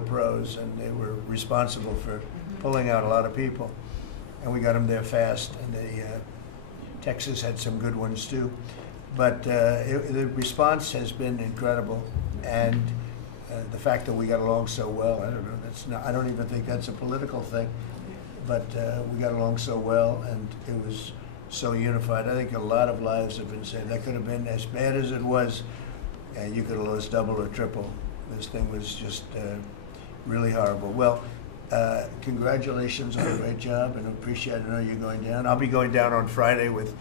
real pros, and they were responsible for pulling out a lot of people. And we got them there fast, and Texas had some good ones too. But the response has been incredible, and the fact that we got along so well, I don't know, I don't even think that's a political thing, but we got along so well, and it was so unified. I think a lot of lives have been saved. That could have been as bad as it was, and you could have lost double or triple. This thing was just really horrible. Well, congratulations on a great job, and appreciate it. I know you're going down. I'll be going down on Friday with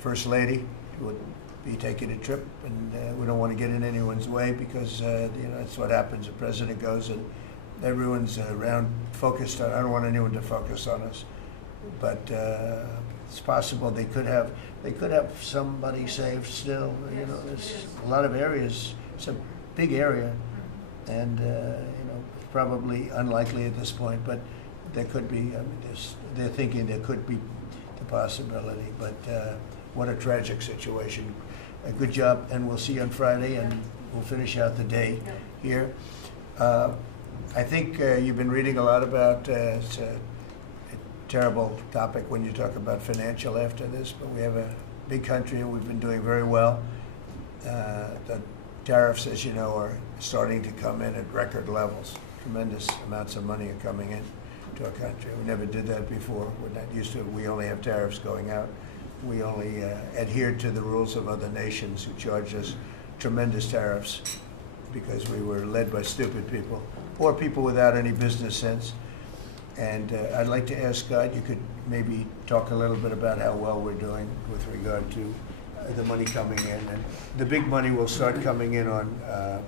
First Lady, who will be taking a trip, and we don't want to get in anyone's way because that's what happens. The president goes and everyone's around focused on. I don't want anyone to focus on us, but it's possible they could have somebody saved still. There's a lot of areas. It's a big area, and probably unlikely at this point, but there could be. I mean, they're thinking there could be the possibility, but what a tragic situation. A good job, and we'll see you on Friday, and we'll finish out the day here. I think you've been reading a lot about it's a terrible topic when you talk about financial after this, but we have a big country and we've been doing very well. The tariffs, as you know, are starting to come in at record levels. Tremendous amounts of money are coming in to our country. We never did that before. We're not used to it. We only have tariffs going out. We only adhere to the rules of other nations who charge us tremendous tariffs because we were led by stupid people or people without any business sense. And I'd like to ask God, you could maybe talk a little bit about how well we're doing with regard to the money coming in. And the big money will start coming in on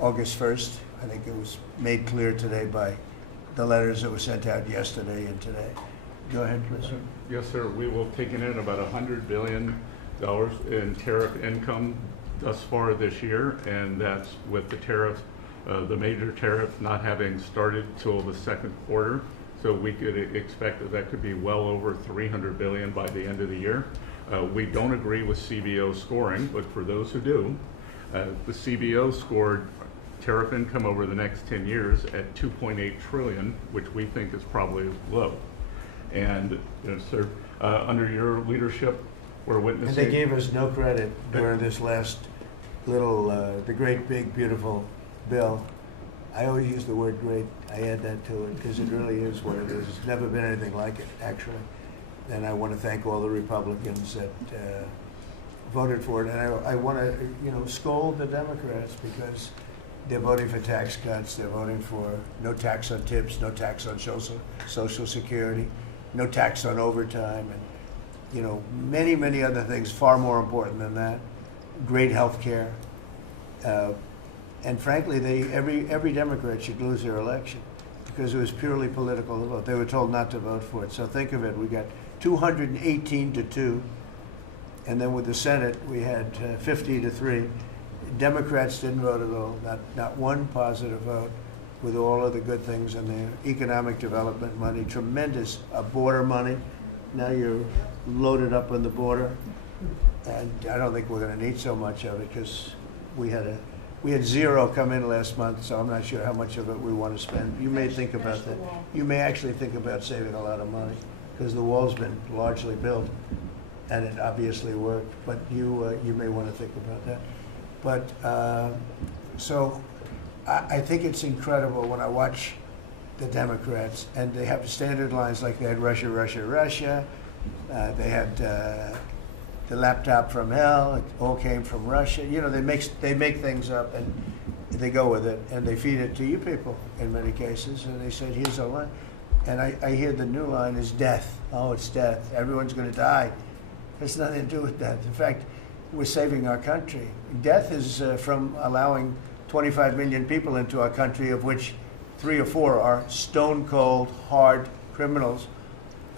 August 1st. I think it was made clear today by the letters that were sent out yesterday and today. Go ahead, please. Yes, sir. We will take in about $100 billion in tariff income thus far this year, and that's with the tariff, the major tariff not having started till the second quarter. So we could expect that could be well over $300 billion by the end of the year. We don't agree with CBO scoring, but for those who do, the CBO scored tariff income over the next 10 years at $2.8 trillion, which we think is probably low. And sir, under your leadership, we're witnessing. And they gave us no credit during this last little, the great, big, beautiful bill. I always use the word great. I add that to it because it really is what it is. It's never been anything like it, actually. And I want to thank all the Republicans that voted for it. And I want to, scold the Democrats because they're voting for tax cuts. They're voting for no tax on tips, no tax on Social Security, no tax on overtime, and many, many other things far more important than that. Great health care. And frankly, every Democrat should lose their election because it was purely political vote. They were told not to vote for it. So think of it, we got 218 to 2, and then with the Senate, we had 50 to 3. Democrats didn't vote at all, not one positive vote, with all of the good things in there. Economic development money, tremendous border money. Now you're loaded up on the border, and I don't think we're going to need so much of it because we had zero come in last month, so I'm not sure how much of it we want to spend. You may think about that. You may actually think about saving a lot of money because the wall's been largely built, and it obviously worked. But you may want to think about that. But so I think it's incredible when I watch the Democrats, and they have standard lines like they had Russia, Russia, Russia. They had the laptop from hell. It all came from Russia. They make things up and they go with it, and they feed it to you people in many cases. And they said, "Here's a line," and I hear the new line is death. Oh, it's death. Everyone's going to die. It has nothing to do with that. In fact, we're saving our country. Death is from allowing 25 million people into our country, of which 3 or 4 are stone cold, hard criminals.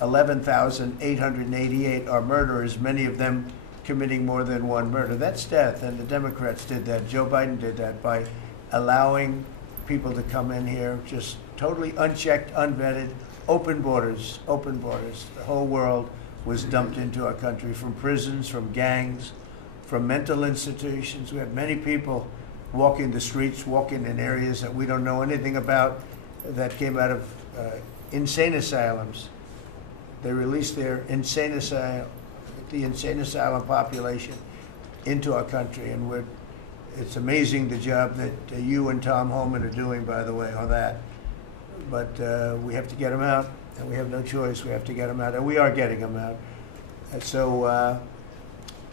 11,888 are murderers, many of them committing more than one murder. That's death, and the Democrats did that. Joe Biden did that by allowing people to come in here just totally unchecked, unvetted, open borders, open borders. The whole world was dumped into our country from prisons, from gangs, from mental institutions. We have many people walking the streets, walking in areas that we don't know anything about, that came out of insane asylums. They released the insane asylum population into our country, and it's amazing the job that you and Tom Homan are doing, by the way, on that. But we have to get them out, and we have no choice. We have to get them out, and we are getting them out. And so,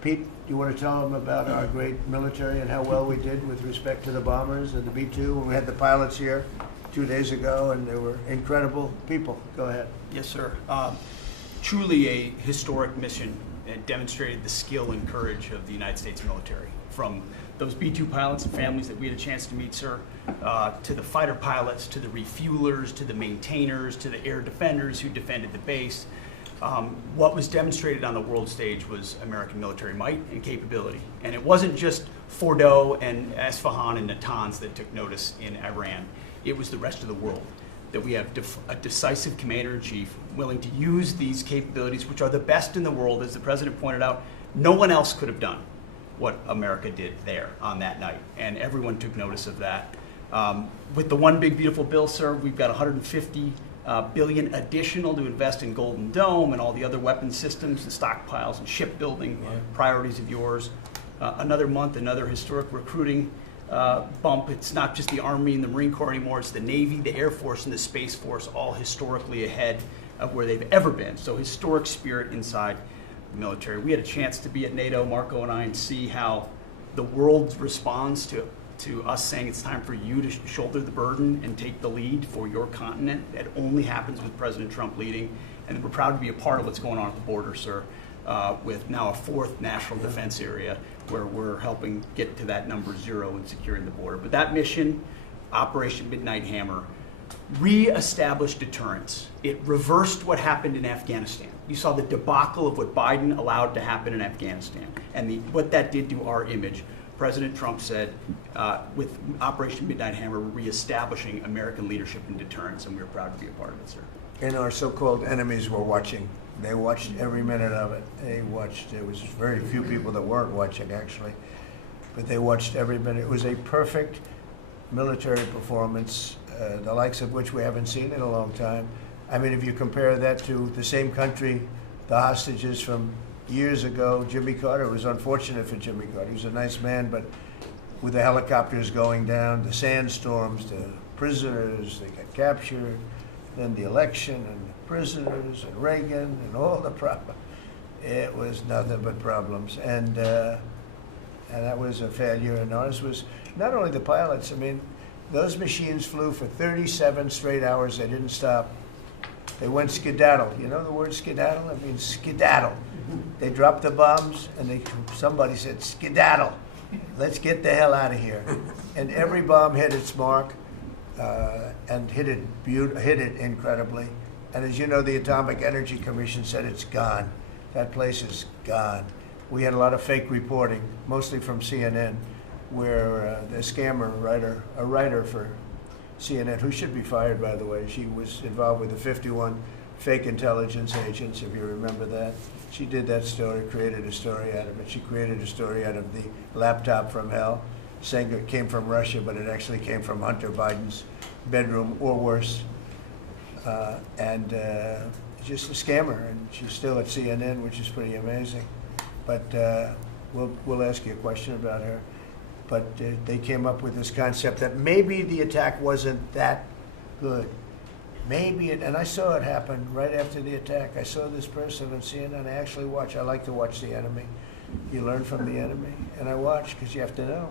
Pete, do you want to tell them about our great military and how well we did with respect to the bombers and the B-2? When we had the pilots here 2 days ago, and they were incredible people. Go ahead. Yes, sir. Truly a historic mission. It demonstrated the skill and courage of the United States military. From those B-2 pilots and families that we had a chance to meet, sir, to the fighter pilots, to the refuelers, to the maintainers, to the air defenders who defended the base. What was demonstrated on the world stage was American military might and capability. And it wasn't just Fordo and Esfahan and Natanz that took notice in Iran. It was the rest of the world. That we have a decisive commander-in-chief willing to use these capabilities, which are the best in the world. As the president pointed out, no one else could have done what America did there on that night, and everyone took notice of that. With the One Big Beautiful Bill, sir, we've got $150 billion additional to invest in Golden Dome and all the other weapons systems, the stockpiles and shipbuilding priorities of yours. Another month, another historic recruiting bump. It's not just the Army and the Marine Corps anymore, it's the Navy, the Air Force, and the Space Force, all historically ahead of where they've ever been. So historic spirit inside the military. We had a chance to be at NATO, Marco and I, and see how the world responds to us saying it's time for you to shoulder the burden and take the lead for your continent. That only happens with President Trump leading. And we're proud to be a part of what's going on at the border, sir, with now a fourth national defense area where we're helping get to that number 0 and securing the border. But that mission, Operation Midnight Hammer, re-established deterrence. It reversed what happened in Afghanistan. You saw the debacle of what Biden allowed to happen in Afghanistan and what that did to our image. President Trump said, with Operation Midnight Hammer, we're reestablishing American leadership and deterrence, and we're proud to be a part of it, sir. And our so-called enemies were watching. They watched every minute of it. They watched. There was very few people that weren't watching, actually, but they watched every minute. It was a perfect military performance, the likes of which we haven't seen in a long time. I mean, if you compare that to the same country, the hostages from years ago, Jimmy Carter, it was unfortunate for Jimmy Carter. He was a nice man, but with the helicopters going down, the sandstorms, the prisoners, they got captured, then the election and the prisoners and Reagan and all the problems. It was nothing but problems. And that was a failure. And ours was not only the pilots. I mean, those machines flew for 37 straight hours. They didn't stop. They went skedaddle. You know the word skedaddle? It means skedaddle. They dropped the bombs, and somebody said, skedaddle. Let's get the hell out of here. And every bomb hit its mark and hit it incredibly. And as you know, the Atomic Energy Commission said it's gone. That place is gone. We had a lot of fake reporting, mostly from CNN, where the scammer writer, a writer for CNN, who should be fired, by the way, she was involved with the 51 fake intelligence agents, if you remember that. She did that story, created a story out of it. She created a story out of the laptop from hell, saying it came from Russia, but it actually came from Hunter Biden's bedroom, or worse. Just a scammer, and she's still at CNN, which is pretty amazing. But we'll ask you a question about her. But they came up with this concept that maybe the attack wasn't that good. Maybe it, and I saw it happen right after the attack. I saw this person on CNN. I like to watch the enemy. You learn from the enemy. And I watch, because you have to know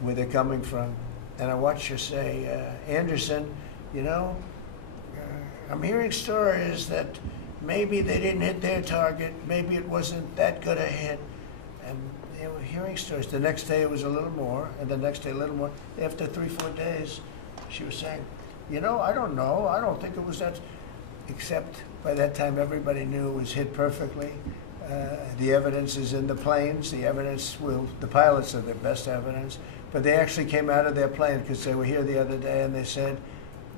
where they're coming from. And I watched her say, Anderson, you know, I'm hearing stories that maybe they didn't hit their target. Maybe it wasn't that good a hit. And they were hearing stories. The next day it was a little more, and the next day a little more. After 3-4 days, she was saying, you know, I don't know. I don't think it was that. Except by that time, everybody knew it was hit perfectly. The evidence is in the planes. The pilots are the best evidence. But they actually came out of their plane, because they were here the other day, and they said,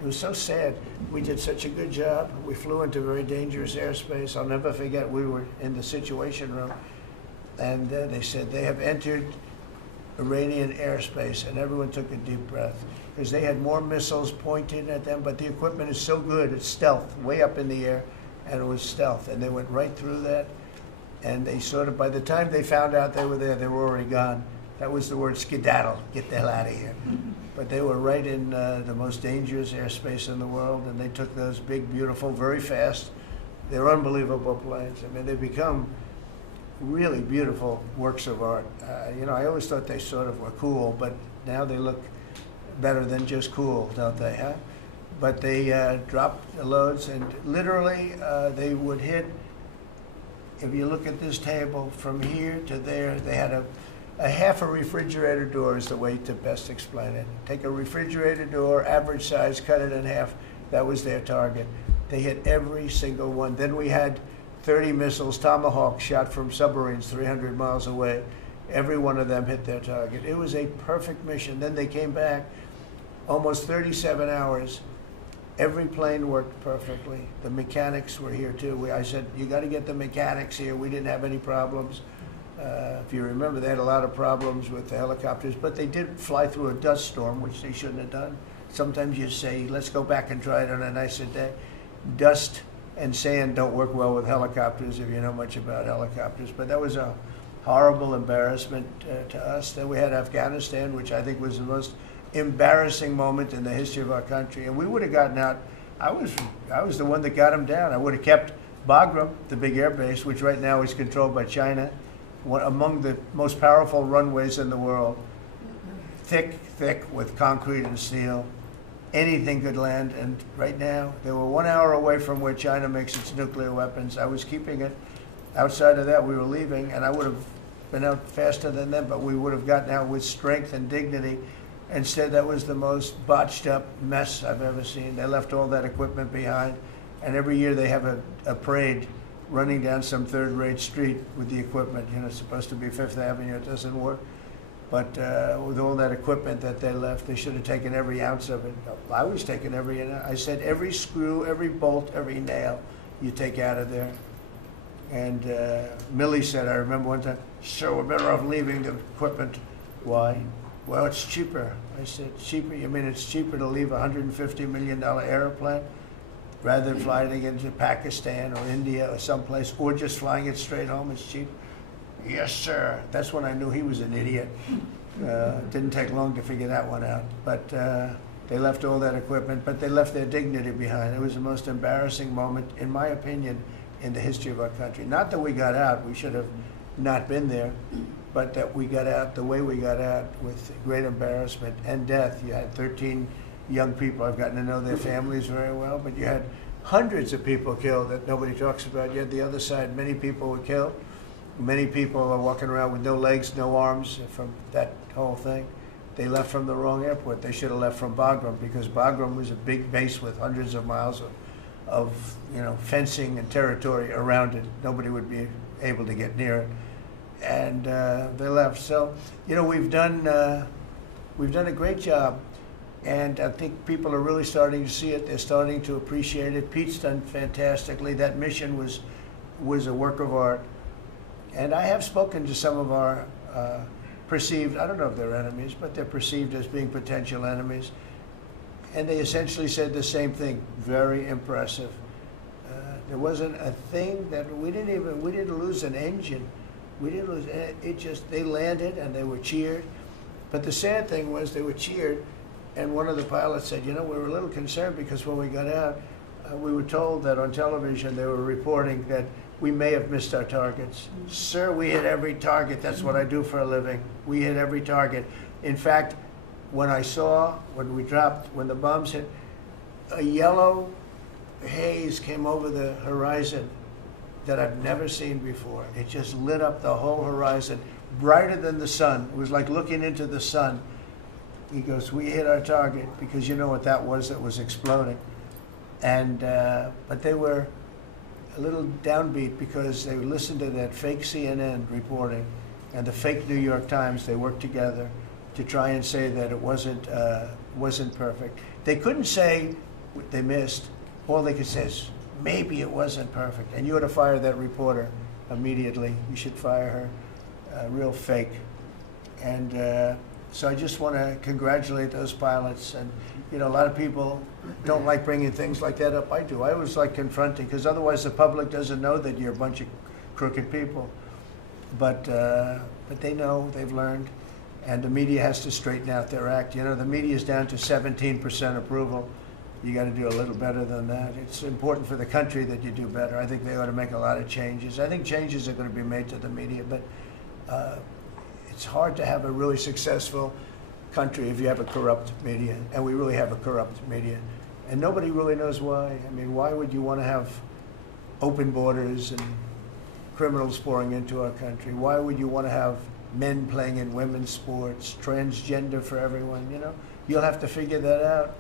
it was so sad. We did such a good job. We flew into very dangerous airspace. I'll never forget, we were in the Situation Room, and they said they have entered Iranian airspace, and everyone took a deep breath because they had more missiles pointed at them, but the equipment is so good, it's stealth, way up in the air, and it was stealth, and they went right through that, and they sort of, by the time they found out they were there, they were already gone. That was the word skedaddle, get the hell out of here. But they were right in the most dangerous airspace in the world, and they took those big, beautiful, very fast, they're unbelievable planes. I mean, they've become really beautiful works of art. You know, I always thought they sort of were cool, but now they look better than just cool, don't they, huh? But they dropped the loads, and literally they would hit, if you look at this table, from here to there, they had a half a refrigerator door is the way to best explain it. Take a refrigerator door, average size, cut it in half, that was their target. They hit every single one. Then we had 30 missiles, Tomahawk, shot from submarines 300 miles away. Every one of them hit their target. It was a perfect mission. Then they came back, almost 37 hours. Every plane worked perfectly. The mechanics were here too. I said, you got to get the mechanics here. We didn't have any problems. If you remember, they had a lot of problems with the helicopters, but they did fly through a dust storm, which they shouldn't have done. Sometimes you say, let's go back and try it on a nicer day. Dust and sand don't work well with helicopters if you know much about helicopters, but that was a horrible embarrassment to us. Then we had Afghanistan, which I think was the most embarrassing moment in the history of our country, and we would have gotten out. I was the one that got them down. I would have kept Bagram, the big air base, which right now is controlled by China, one among the most powerful runways in the world, thick with concrete and steel. Anything could land, and right now, they were 1 hour away from where China makes its nuclear weapons. I was keeping it. Outside of that, we were leaving, and I would have been out faster than them, but we would have gotten out with strength and dignity. Instead, that was the most botched up mess I've ever seen. They left all that equipment behind, and every year they have a parade running down some third-rate street with the equipment. You know, it's supposed to be Fifth Avenue. It doesn't work. But with all that equipment that they left, they should have taken every ounce of it. I was taking every ounce. I said every screw, every bolt, every nail you take out of there. And Millie said, I remember one time, sir, we're better off leaving the equipment. Why? Well, it's cheaper. I said, cheaper? You mean it's cheaper to leave a $150 million airplane rather than flying it into Pakistan or India or someplace, or just flying it straight home? It's cheaper. Yes, sir. That's when I knew he was an idiot. Didn't take long to figure that one out. But they left all that equipment, but they left their dignity behind. It was the most embarrassing moment, in my opinion, in the history of our country. Not that we got out. We should have not been there, but that we got out the way we got out, with great embarrassment and death. You had 13 young people. I've gotten to know their families very well, but you had hundreds of people killed that nobody talks about. You had the other side. Many people were killed. Many people are walking around with no legs, no arms from that whole thing. They left from the wrong airport. They should have left from Bagram, because Bagram was a big base with hundreds of miles of fencing and territory around it. Nobody would be able to get near it, and they left. So we've done a great job, and I think people are really starting to see it. They're starting to appreciate it. Pete's done fantastically. That mission was a work of art. And I have spoken to some of our perceived, I don't know if they're enemies, but they're perceived as being potential enemies. And they essentially said the same thing, very impressive. There wasn't a thing that we didn't lose an engine. We didn't lose it. They landed and they were cheered. But the sad thing was they were cheered, and one of the pilots said, we were a little concerned because when we got out, we were told that on television they were reporting that we may have missed our targets. Sir, we hit every target. That's what I do for a living. We hit every target. In fact, when the bombs hit, a yellow haze came over the horizon that I've never seen before. It just lit up the whole horizon, brighter than the sun. It was like looking into the sun. He goes, we hit our target, because you know what that was exploding. And but they were a little downbeat because they listened to that fake CNN reporting and the fake New York Times. They worked together to try and say that it wasn't perfect. They couldn't say what they missed. All they could say is, maybe it wasn't perfect. And you ought to fire that reporter immediately. You should fire her. Real fake. And so I just want to congratulate those pilots. And, you know, a lot of people don't like bringing things like that up. I do. I always like confronting, because otherwise the public doesn't know that you're a bunch of crooked people. But they know, they've learned, and the media has to straighten out their act. You know, the media is down to 17% approval. You got to do a little better than that. It's important for the country that you do better. I think they ought to make a lot of changes. I think changes are going to be made to the media, but it's hard to have a really successful country if you have a corrupt media, and we really have a corrupt media. And nobody really knows why. I mean, why would you want to have open borders and criminals pouring into our country? Why would you want to have men playing in women's sports, transgender for everyone, you know? You'll have to figure that out.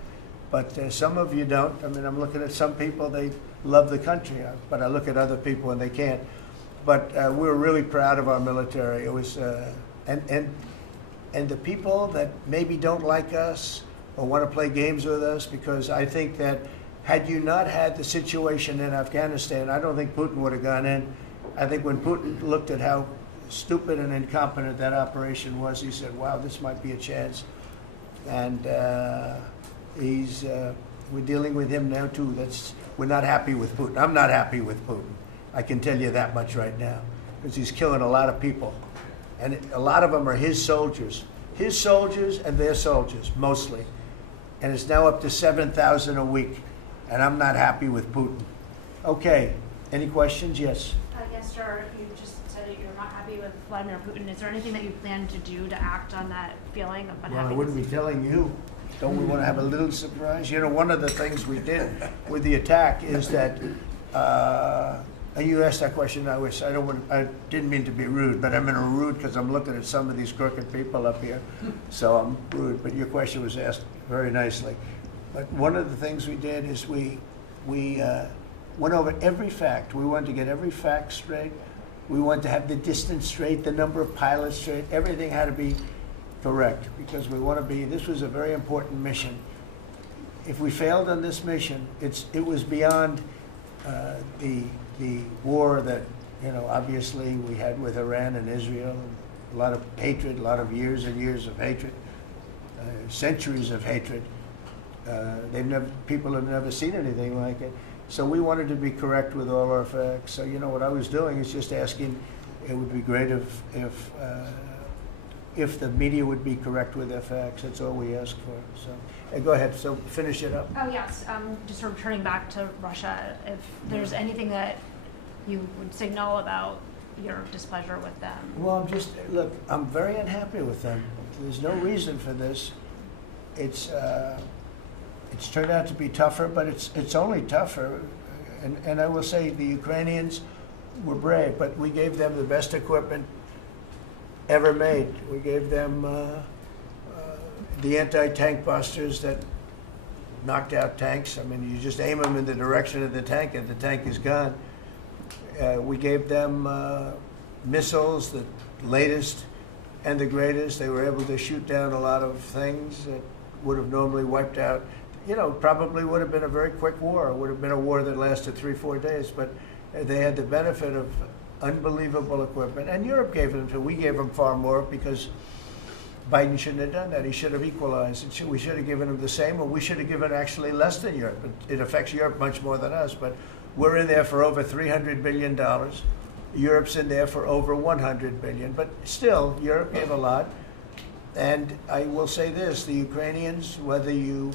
But some of you don't. I mean, I'm looking at some people, they love the country, but I look at other people and they can't. But we're really proud of our military. It was, and the people that maybe don't like us or want to play games with us, because I think that had you not had the situation in Afghanistan, I don't think Putin would have gone in. I think when Putin looked at how stupid and incompetent that operation was, he said, wow, this might be a chance. And we're dealing with him now too. We're not happy with Putin. I'm not happy with Putin. I can tell you that much right now, because he's killing a lot of people. And a lot of them are his soldiers and their soldiers, mostly. And it's now up to 7,000 a week. And I'm not happy with Putin. Okay, any questions? Yes. Yes, sir. You just said that you're not happy with Vladimir Putin. Is there anything that you plan to do to act on that feeling of unhappiness? Well, I wouldn't be telling you. Don't we want to have a little surprise? You know, one of the things we did with the attack is that, and you asked that question, I didn't mean to be rude, but I'm in a rude because I'm looking at some of these crooked people up here, so I'm rude, but your question was asked very nicely. But one of the things we did is we went over every fact. We wanted to get every fact straight. We wanted to have the distance straight, the number of pilots straight. Everything had to be correct, because we want to be, this was a very important mission. If we failed on this mission, it was beyond the war that, you know, obviously we had with Iran and Israel, a lot of hatred, a lot of years and years of hatred, centuries of hatred. People have never seen anything like it. So we wanted to be correct with all our facts. So, you know, what I was doing is just asking, it would be great if the media would be correct with their facts. That's all we ask for. So go ahead, so finish it up. Oh, yes. Just returning back to Russia, if there's anything that you would signal about your displeasure with them. Well, look, I'm very unhappy with them. There's no reason for this. It's turned out to be tougher, but it's only tougher. And I will say the Ukrainians were brave, but we gave them the best equipment ever made. We gave them the anti-tank busters that knocked out tanks. I mean, you just aim them in the direction of the tank and the tank is gone. We gave them missiles, the latest and the greatest. They were able to shoot down a lot of things that would have normally wiped out. You know, probably would have been a very quick war. It would have been a war that lasted 3-4 days, but they had the benefit of unbelievable equipment. And Europe gave them to. We gave them far more, because Biden shouldn't have done that. He should have equalized. We should have given them the same, or we should have given actually less than Europe. It affects Europe much more than us, but we're in there for over $300 billion. Europe's in there for over $100 billion, but still, Europe gave a lot. And I will say this, the Ukrainians, whether you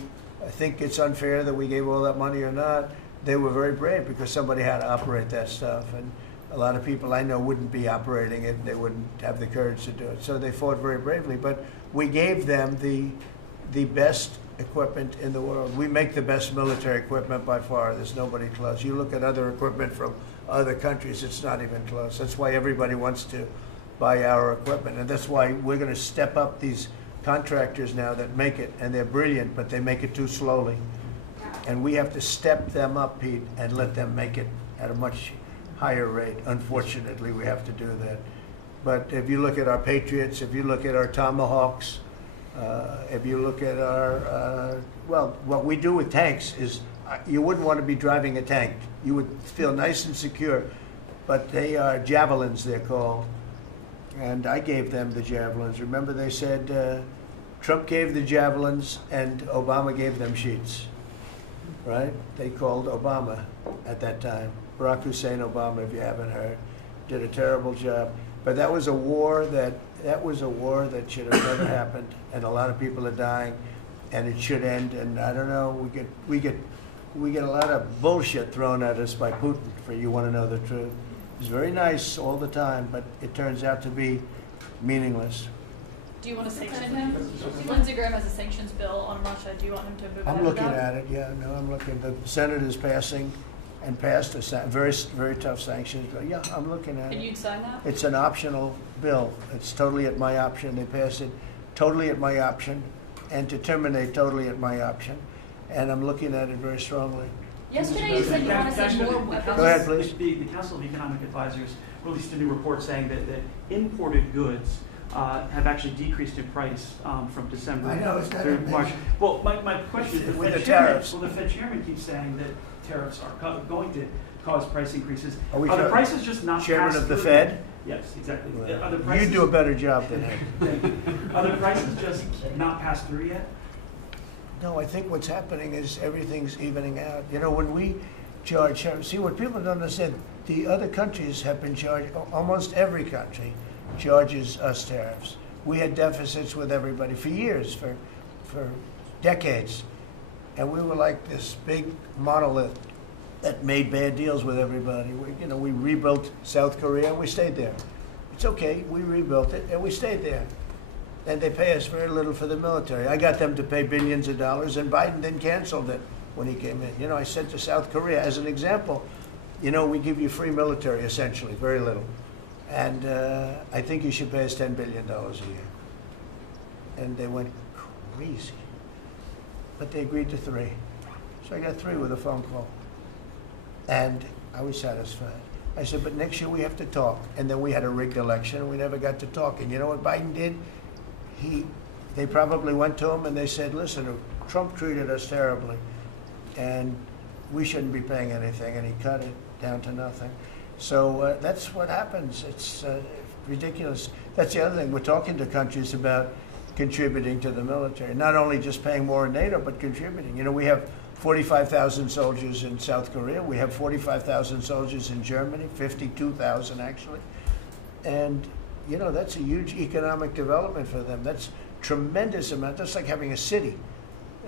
think it's unfair that we gave all that money or not, they were very brave, because somebody had to operate that stuff. And a lot of people I know wouldn't be operating it. They wouldn't have the courage to do it. So they fought very bravely. But we gave them the best equipment in the world. We make the best military equipment by far. There's nobody close. You look at other equipment from other countries, it's not even close. That's why everybody wants to buy our equipment. And that's why we're going to step up these contractors now that make it. And they're brilliant, but they make it too slowly. And we have to step them up, Pete, and let them make it at a much higher rate. Unfortunately, we have to do that. But if you look at our Patriots, if you look at our Tomahawks, if you look at our, well, what we do with tanks is, you wouldn't want to be driving a tank. You would feel nice and secure, but they are javelins, they're called. and I gave them the javelins. Remember they said Trump gave the javelins and Obama gave them sheets, right? They called Obama at that time. Barack Hussein Obama, if you haven't heard, did a terrible job. But that was a war that should have never happened, and a lot of people are dying, and it should end. And I don't know, we get a lot of bullshit thrown at us by Putin for you want to know the truth. He's very nice all the time, but it turns out to be meaningless. Do you want to sanction him? Lindsey Graham has a sanctions bill on Russia. Do you want him to move ahead I'm with looking that? at it, yeah, no, I'm looking. The Senate is passing and passed a very, very tough sanctions bill. Yeah, I'm looking at And it. you'd sign that? It's an optional bill. It's totally at my option. They passed it totally at my option and to terminate totally at my option. And I'm looking at it very strongly. Yesterday you said you want to see more weapons. Go ahead, please. The Council of Economic Advisors released a new report saying that imported goods have actually decreased in price from December I know, it's not through March. amazing. Well, my question is, With the tariffs. the Fed chairman keeps saying that tariffs are going to cause price increases. Are we Are the sure? prices just not Chairman passed of the through? Fed? Yes, exactly. Well, Are the you prices, do a better job than him. Are the prices just not passed through yet? No, I think what's happening is everything's evening out. You know, when we charge, see, what people don't understand, the other countries have been charged, almost every country charges us tariffs. We had deficits with everybody for years, for decades. And we were like this big monolith that made bad deals with everybody. We rebuilt South Korea and we stayed there. It's okay, we rebuilt it and we stayed there. And they pay us very little for the military. I got them to pay billions of dollars, and Biden then canceled it when he came in. I said to South Korea, as an example, we give you free military, essentially, very little. And I think you should pay us $10 billion a year. And they went crazy. But they agreed to 3. So I got 3 with a phone call. And I was satisfied. I said, but next year we have to talk. And then we had a rigged election, and we never got to talk. And you know what Biden did? They probably went to him and they said, listen, Trump treated us terribly, and we shouldn't be paying anything, and he cut it down to nothing. So that's what happens. It's ridiculous. That's the other thing. We're talking to countries about contributing to the military, not only just paying more in NATO, but contributing. We have 45,000 soldiers in South Korea. We have 45,000 soldiers in Germany, 52,000 actually. And that's a huge economic development for them. That's tremendous amount. That's like having a city.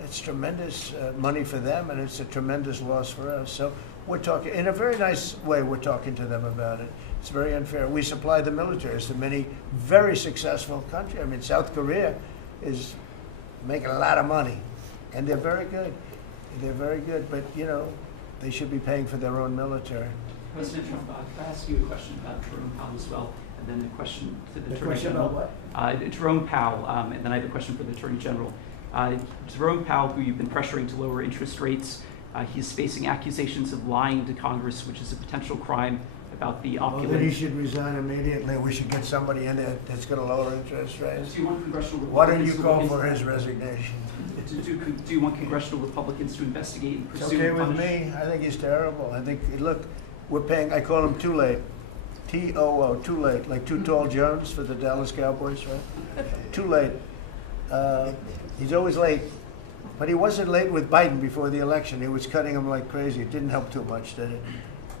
It's tremendous money for them, and it's a tremendous loss for us. So we're talking, in a very nice way, we're talking to them about it. It's very unfair. We supply the militaries to many very successful countries. I mean, South Korea is making a lot of money, and they're very good. They're very good, but, they should be paying for their own military. President Trump, could I ask you a question about Jerome Powell as well, and then a question to the Attorney question General? about what? Jerome Powell, and then I have a question for the Attorney General. Jerome Powell, who you've been pressuring to lower interest rates, he's facing accusations of lying to Congress, which is a potential crime about the Well, then he opulent. should resign immediately. We should get somebody in there that's going to lower interest rates. Do you want congressional Why don't you Republicans to call look for into- his resignation? Do you want congressional Republicans to investigate and It's pursue okay and with punish? me. I think he's terrible. I think, look, we're paying, I call him Too Late. T-O-O, Too Late, like Too Tall Jones for the Dallas Cowboys, right? Too late. He's always late. But he wasn't late with Biden before the election. He was cutting him like crazy. It didn't help too much, did it?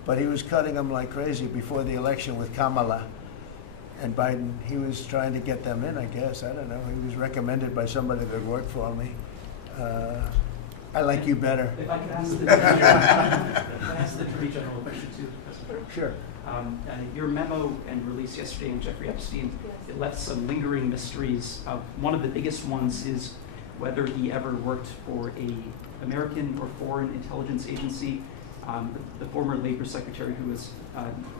But he was cutting him like crazy before the election with Kamala and Biden. He was trying to get them in, I guess. I don't know. He was recommended by somebody that worked for me. I like you better. If I could ask the Attorney General a question too, President. Sure. Your memo and release yesterday on Jeffrey Epstein, it left some lingering mysteries. One of the biggest ones is whether he ever worked for a American or foreign intelligence agency. The former Labor Secretary, who was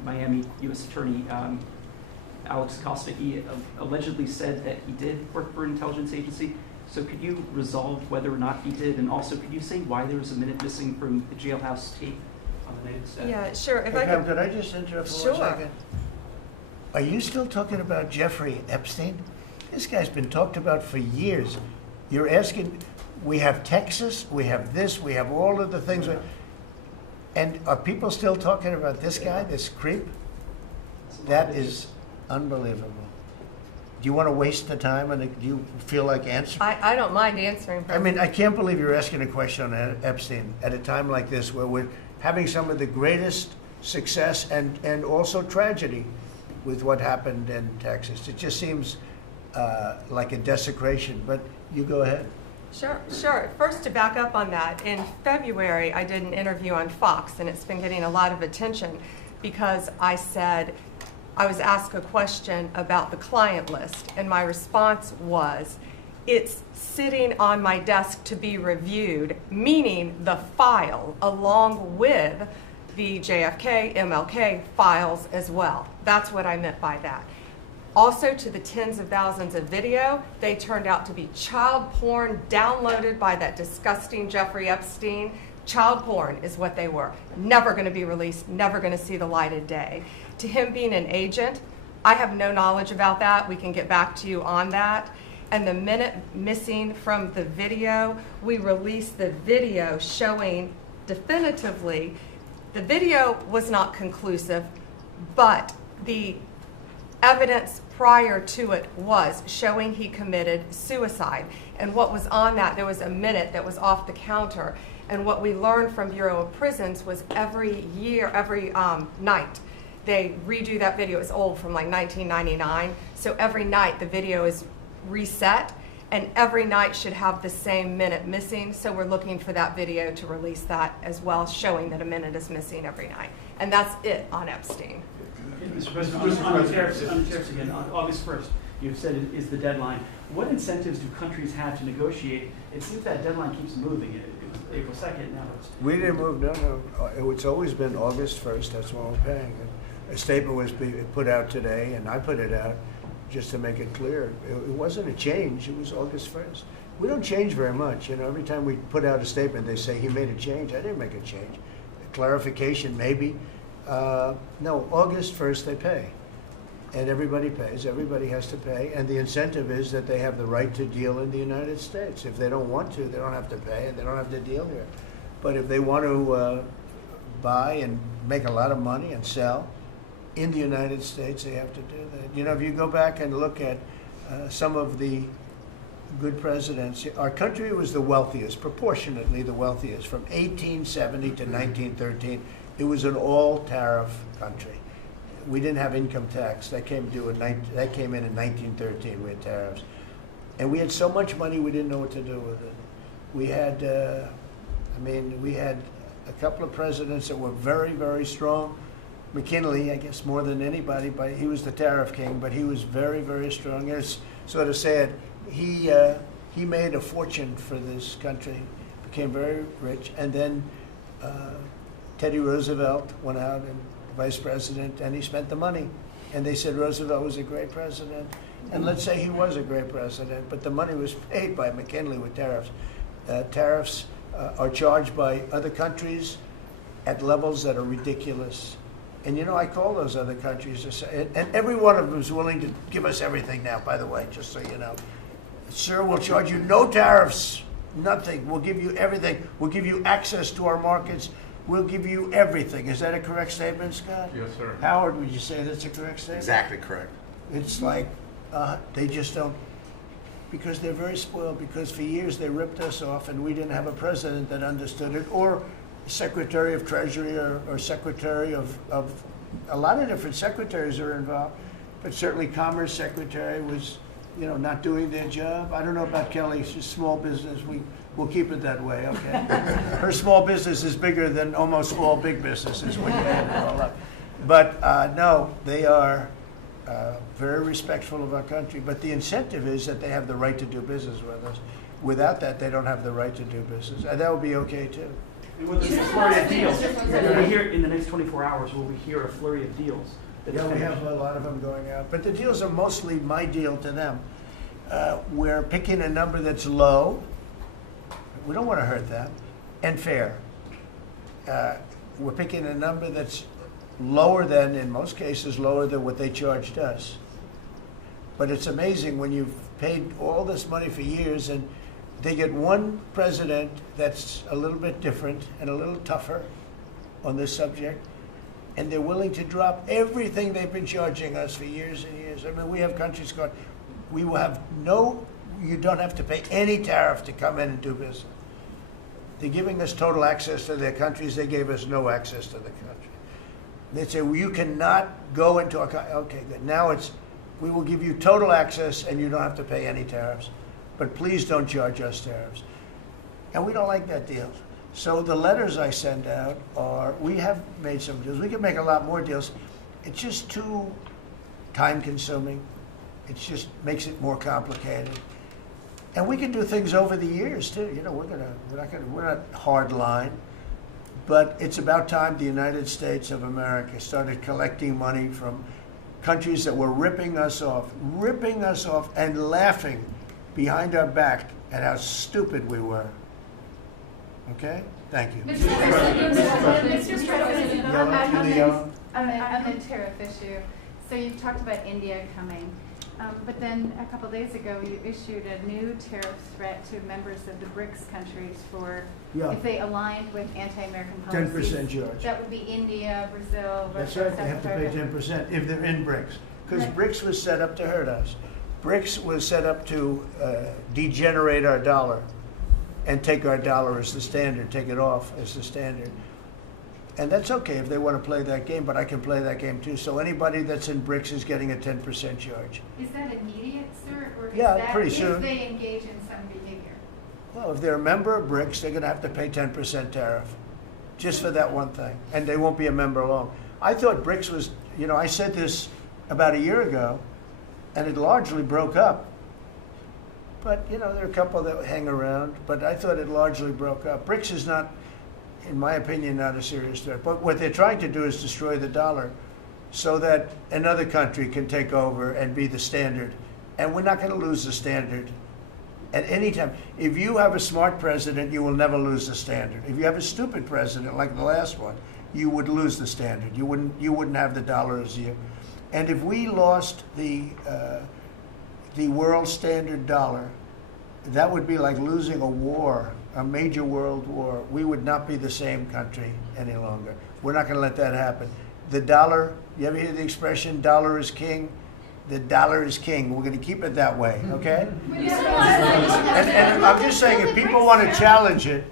Miami U.S. Attorney Alex Acosta, he allegedly said that he did work for an intelligence agency. So could you resolve whether or not he did? And also, could you say why there was a minute missing from the jailhouse tape on the night of the staff? Yeah, sure. If Hey, I Pam, could, could I just interrupt for Sure. 1 second? Are you still talking about Jeffrey Epstein? This guy's been talked about for years. You're asking, we have Texas, we have this, we have all of the things. And are people still talking about this guy, this creep? That is unbelievable. Do you want to waste the time, and do you feel like answering? I don't mind answering. I mean, I can't believe you're asking a question on Epstein at a time like this where we're having some of the greatest success and also tragedy with what happened in Texas. It just seems like a desecration, but you go ahead. Sure. First, to back up on that, in February, I did an interview on Fox, and it's been getting a lot of attention because I said, I was asked a question about the client list, and my response was, it's sitting on my desk to be reviewed, meaning the file, along with the JFK, MLK files as well. That's what I meant by that. Also, to the tens of thousands of video, they turned out to be child porn downloaded by that disgusting Jeffrey Epstein. Child porn is what they were. Never going to be released, never going to see the light of day. To him being an agent, I have no knowledge about that. We can get back to you on that. And the minute missing from the video, we released the video showing definitively the video was not conclusive, but the evidence prior to it was showing he committed suicide. And what was on that, there was a minute that was off the counter. And what we learned from Bureau of Prisons was every night, they redo that video. It's old, from like 1999. So every night the video is reset, and every night should have the same minute missing. So we're looking for that video to release that as well, showing that a minute is missing every night. And that's it on Epstein. Mr. President, on the tariffs again, on August 1st, you've said is the deadline. What incentives do countries have to negotiate? It seems that deadline keeps moving. It was April 2nd, now it's... We didn't move, no. It's always been August 1st, that's when we're paying. A statement was put out today, and I put it out just to make it clear. It wasn't a change, it was August 1st. We don't change very much. Every time we put out a statement, they say he made a change. I didn't make a change. A clarification, maybe. No, August 1st they pay. And everybody pays, everybody has to pay. And the incentive is that they have the right to deal in the United States. If they don't want to, they don't have to pay, and they don't have to deal here. But if they want to buy and make a lot of money and sell in the United States, they have to do that. If you go back and look at some of the good presidents, our country was the wealthiest, proportionately the wealthiest, from 1870 to 1913. It was an all-tariff country. We didn't have income tax. That came in in 1913. We had tariffs, and we had so much money we didn't know what to do with it. We had, we had a couple of presidents that were very, very strong. McKinley, I guess, more than anybody, but he was the tariff king. But he was very, very strong. It's sort of sad. He made a fortune for this country, became very rich, and then Teddy Roosevelt went out and vice president, and he spent the money. And they said Roosevelt was a great president. And let's say he was a great president, but the money was paid by McKinley with tariffs. Tariffs are charged by other countries at levels that are ridiculous. And I call those other countries, and every one of them is willing to give us everything now, by the way, just so you know. Sir, we'll charge you no tariffs, nothing. We'll give you everything. We'll give you access to our markets. We'll give you everything. Is that a correct statement, Scott? Yes, sir. Howard, would you say that's a correct statement? Exactly correct. It's like they just don't, because they're very spoiled, because for years they ripped us off and we didn't have a president that understood it, or Secretary of Treasury or Secretary of a lot of different secretaries are involved, but certainly Commerce Secretary was, not doing their job. I don't know about Kelly, she's small business. We'll keep it that way, okay? Her small business is bigger than almost all big businesses when you add it all up. But no, they are very respectful of our country. But the incentive is that they have the right to do business with us. Without that, they don't have the right to do business. And that would be okay, too. And with the flurry of deals, will we hear in the next 24 hours, will we hear a flurry of deals? Yeah, we have a lot of them going out. But the deals are mostly my deal to them. We're picking a number that's low. We don't want to hurt them. And fair. We're picking a number that's lower than, in most cases, lower than what they charged us. But it's amazing when you've paid all this money for years and they get one president that's a little bit different and a little tougher on this subject, and they're willing to drop everything they've been charging us for years and years. I mean, we have countries going, we will have you don't have to pay any tariff to come in and do business. They're giving us total access to their countries. They gave us no access to the country. They say, well, you cannot go into our country. Okay, good. Now we will give you total access and you don't have to pay any tariffs. But please don't charge us tariffs. And we don't like that deal. So the letters I send out we have made some deals. We can make a lot more deals. It's just too time consuming. It just makes it more complicated. And we can do things over the years too. You know, we're not hard line, but it's about time the United States of America started collecting money from countries that were ripping us off and laughing behind our back at how stupid we were. Okay? Thank you. Mr. President, Yellow. On the tariff issue, so you've talked about India coming, but then a couple days ago you issued a new tariff threat to members of the BRICS countries for if they aligned with anti-American policies. 10% charge. That would be India, Brazil, That's Russia, right, they have to pay South Africa. 10% if they're in BRICS. Because Right. BRICS was set up to hurt us. BRICS was set up to degenerate our dollar and take our dollar as the standard, take it off as the standard. And that's okay if they want to play that game, but I can play that game too. So anybody that's in BRICS is getting a 10% charge. Is that immediate, sir, or is Yeah, that pretty if soon. they engage in some behavior? Well, if they're a member of BRICS, they're going to have to pay 10% tariff just for that one thing. And they won't be a member long. I thought BRICS was, I said this about a year ago, and it largely broke up. But, there are a couple that hang around, but I thought it largely broke up. BRICS is not, in my opinion, not a serious threat. But what they're trying to do is destroy the dollar so that another country can take over and be the standard. And we're not going to lose the standard at any time. If you have a smart president, you will never lose the standard. If you have a stupid president like the last one, you would lose the standard. You wouldn't have the dollar as you. And if we lost the world standard dollar, that would be like losing a war, a major world war. We would not be the same country any longer. We're not going to let that happen. The dollar, you ever hear the expression, dollar is king? The dollar is king. We're going to keep it that way, okay? And I'm just saying, if people want to challenge it,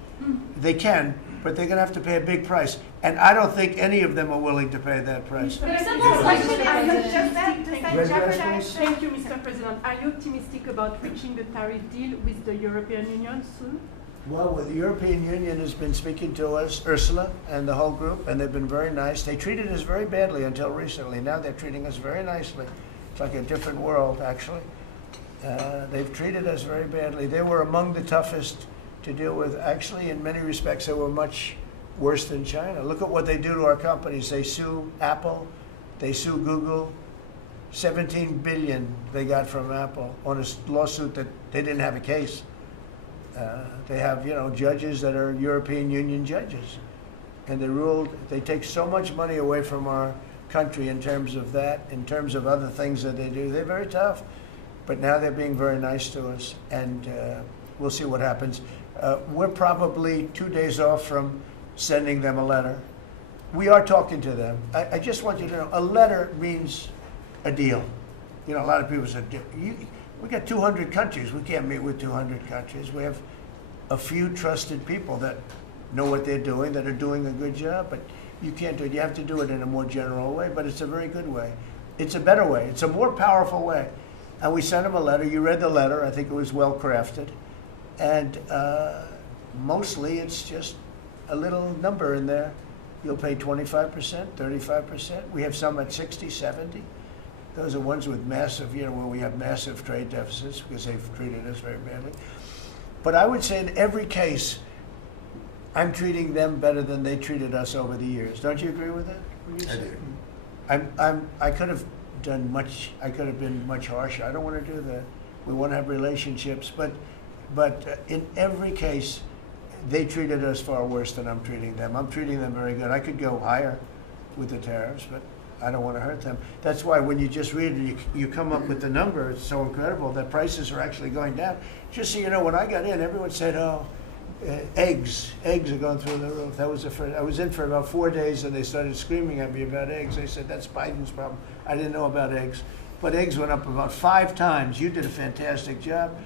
they can, but they're going to have to pay a big price. And I don't think any of them are willing to pay that price. There's some question Thank you, Mr. President. Are you optimistic about reaching the tariff deal with the European Union soon? Well, the European Union has been speaking to us, Ursula and the whole group, and they've been very nice. They treated us very badly until recently. Now they're treating us very nicely. It's like a different world, actually. They've treated us very badly. They were among the toughest to deal with. Actually, in many respects, they were much worse than China. Look at what they do to our companies. They sue Apple. They sue Google. $17 billion they got from Apple on a lawsuit that they didn't have a case. They have, judges that are European Union judges. And they ruled, they take so much money away from our country in terms of that, in terms of other things that they do. They're very tough. But now they're being very nice to us, and we'll see what happens. We're probably 2 days off from sending them a letter. We are talking to them. I just want you to know, a letter means a deal. A lot of people say, we got 200 countries. We can't meet with 200 countries. We have a few trusted people that know what they're doing, that are doing a good job, but you can't do it. You have to do it in a more general way, but it's a very good way. It's a better way. It's a more powerful way. And we sent them a letter. You read the letter. I think it was well crafted. And mostly it's just a little number in there. You'll pay 25%, 35%. We have some at 60, 70. Those are ones with massive, where we have massive trade deficits because they've treated us very badly. But I would say in every case, I'm treating them better than they treated us over the years. Don't you agree with that? I do. I could have done much. I could have been much harsher. I don't want to do that. We want to have relationships, but in every case, they treated us far worse than I'm treating them. I'm treating them very good. I could go higher with the tariffs, but I don't want to hurt them. That's why when you just read it, you come up with the number. It's so incredible that prices are actually going down. Just so you know, when I got in, everyone said, "Oh, eggs are going through the roof." That was the first. I was in for about 4 days, and they started screaming at me about eggs. They said, "That's Biden's problem." I didn't know about eggs. but eggs went up about 5 times. You did a fantastic job.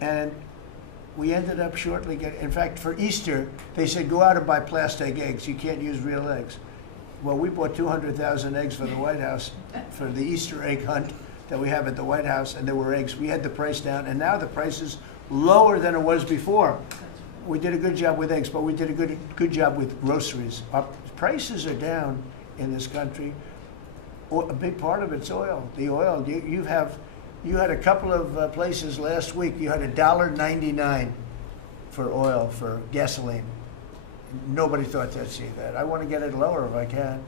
And we ended up shortly getting, in fact, for Easter, they said, go out and buy plastic eggs. You can't use real eggs. Well, we bought 200,000 eggs for the White House for the Easter egg hunt that we have at the White House, and there were eggs. We had the price down, and now the price is lower than it was before. We did a good job with eggs, but we did a good job with groceries. Our prices are down in this country. A big part of it's oil. The oil, you had a couple of places last week, you had $1.99 for oil, for gasoline. Nobody thought they'd see that. I want to get it lower if I can,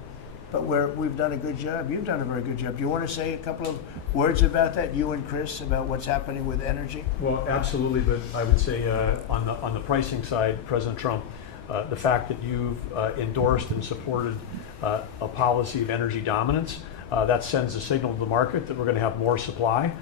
but we've done a good job. You've done a very good job. Do you want to say a couple of words about that, you and Chris, about what's happening with energy? Well, absolutely, but I would say on the pricing side, President Trump, the fact that you've endorsed and supported a policy of energy dominance, that sends a signal to the market that we're going to have more supply.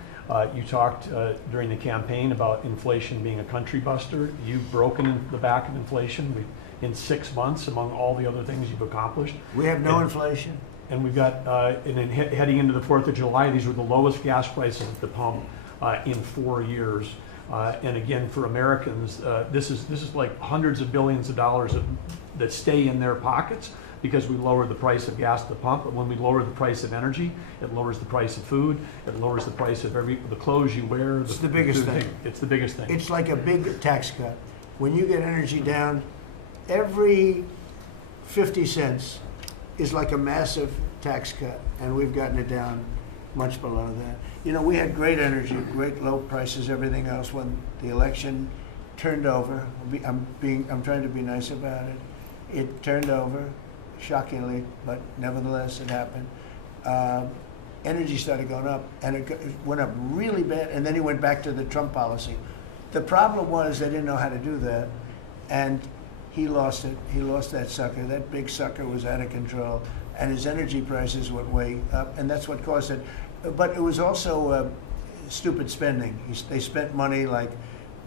You talked during the campaign about inflation being a country buster. You've broken the back of inflation in 6 months, among all the other things you've accomplished. We have no inflation. And we've got, and then heading into the 4th of July, these were the lowest gas prices at the pump in 4 years. And again, for Americans, this is like hundreds of billions of dollars that stay in their pockets because we lowered the price of gas at the pump. But when we lower the price of energy, it lowers the price of food, it lowers the price of the clothes you wear. It's the biggest thing. It's the biggest thing. It's like a big tax cut. When you get energy down, every 50 cents is like a massive tax cut, and we've gotten it down much below that. You know, we had great energy, great low prices, everything else. When the election turned over, I'm trying to be nice about it. It turned over, shockingly, but nevertheless it happened. Energy started going up, and it went up really bad, and then he went back to the Trump policy. The problem was they didn't know how to do that, and he lost it. He lost that sucker. That big sucker was out of control, and his energy prices went way up, and that's what caused it. But it was also stupid spending. They spent money like,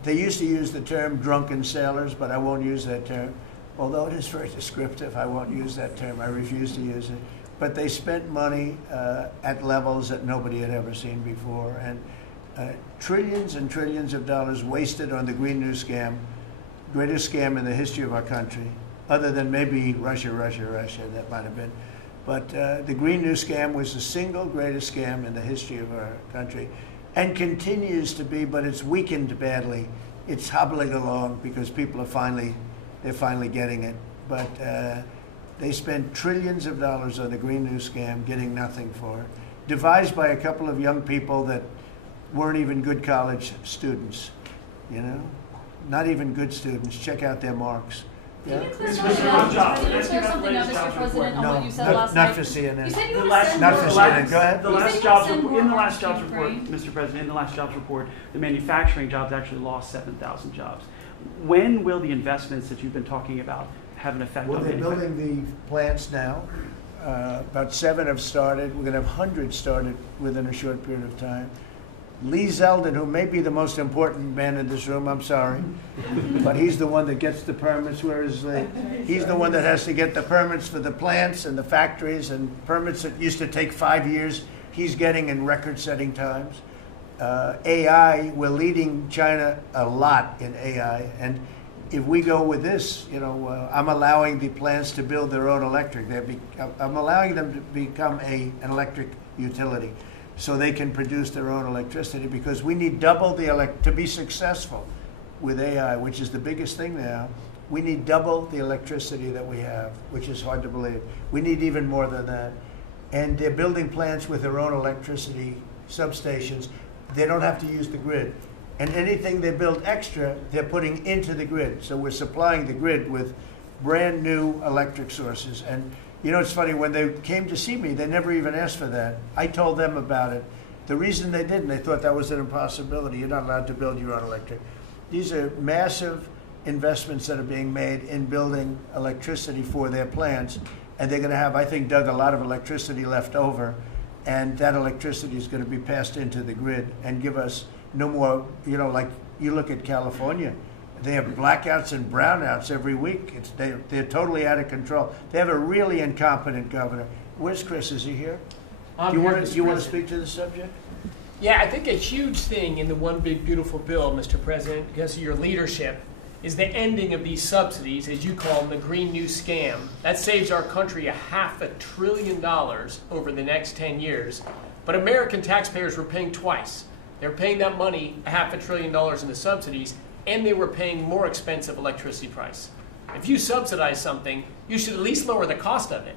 they used to use the term drunken sailors, but I won't use that term. Although it is very descriptive, I won't use that term. I refuse to use it. But they spent money at levels that nobody had ever seen before, and trillions and trillions of dollars wasted on the Green New Scam, greatest scam in the history of our country, other than maybe Russia, that might have been. But the Green New Scam was the single greatest scam in the history of our country, and continues to be, but it's weakened badly. It's hobbling along because people are they're finally getting it. But they spent trillions of dollars on the Green New Scam, getting nothing for it. Devised by a couple of young people that weren't even good college students, you know? Not even good students. Check out their marks. Can you clear Mr. something up? Gonzalez, Can you let's clear get something up, the Mr. President, on No, what you said last not night? for CNN. You said you The would last, send Not more for arms. CNN. Go ahead. The You last said you jobs would send report, in the more last arms jobs to report, Ukraine. Mr. President, in the last jobs report, the manufacturing jobs actually lost 7,000 jobs. When will the investments that you've been talking about have an effect Well, on they're manufacturing? building the plants now. About 7 have started. We're going to have hundreds started within a short period of time. Lee Zeldin, who may be the most important man in this room, I'm sorry, but he's the one that gets the permits, whereas he's the one that has to get the permits for the plants and the factories, and permits that used to take 5 years, he's getting in record-setting times. AI, we're leading China a lot in AI, and if we go with this, you know, I'm allowing the plants to build their own electric. I'm allowing them to become an electric utility, so they can produce their own electricity, because we need double to be successful with AI, which is the biggest thing now. We need double the electricity that we have, which is hard to believe. We need even more than that. And they're building plants with their own electricity substations. They don't have to use the grid. And anything they build extra, they're putting into the grid. So we're supplying the grid with brand new electric sources. And you know, it's funny, when they came to see me, they never even asked for that. I told them about it. The reason they didn't, they thought that was an impossibility. You're not allowed to build your own electric. These are massive investments that are being made in building electricity for their plants. And they're going to have, I think, Doug, a lot of electricity left over. And that electricity is going to be passed into the grid and give us no more, you know, like you look at California. They have blackouts and brownouts every week. They're totally out of control. They have a really incompetent governor. Where's Chris? Is he here? Do you want to speak to the subject? Yeah, I think a huge thing in the One Big Beautiful Bill, Mr. President, because of your leadership, is the ending of these subsidies, as you call them, the Green New Scam. That saves our country $500 billion over the next 10 years. But American taxpayers were paying twice. They were paying that money, $500 billion in the subsidies, and they were paying more expensive electricity price. If you subsidize something, you should at least lower the cost of it.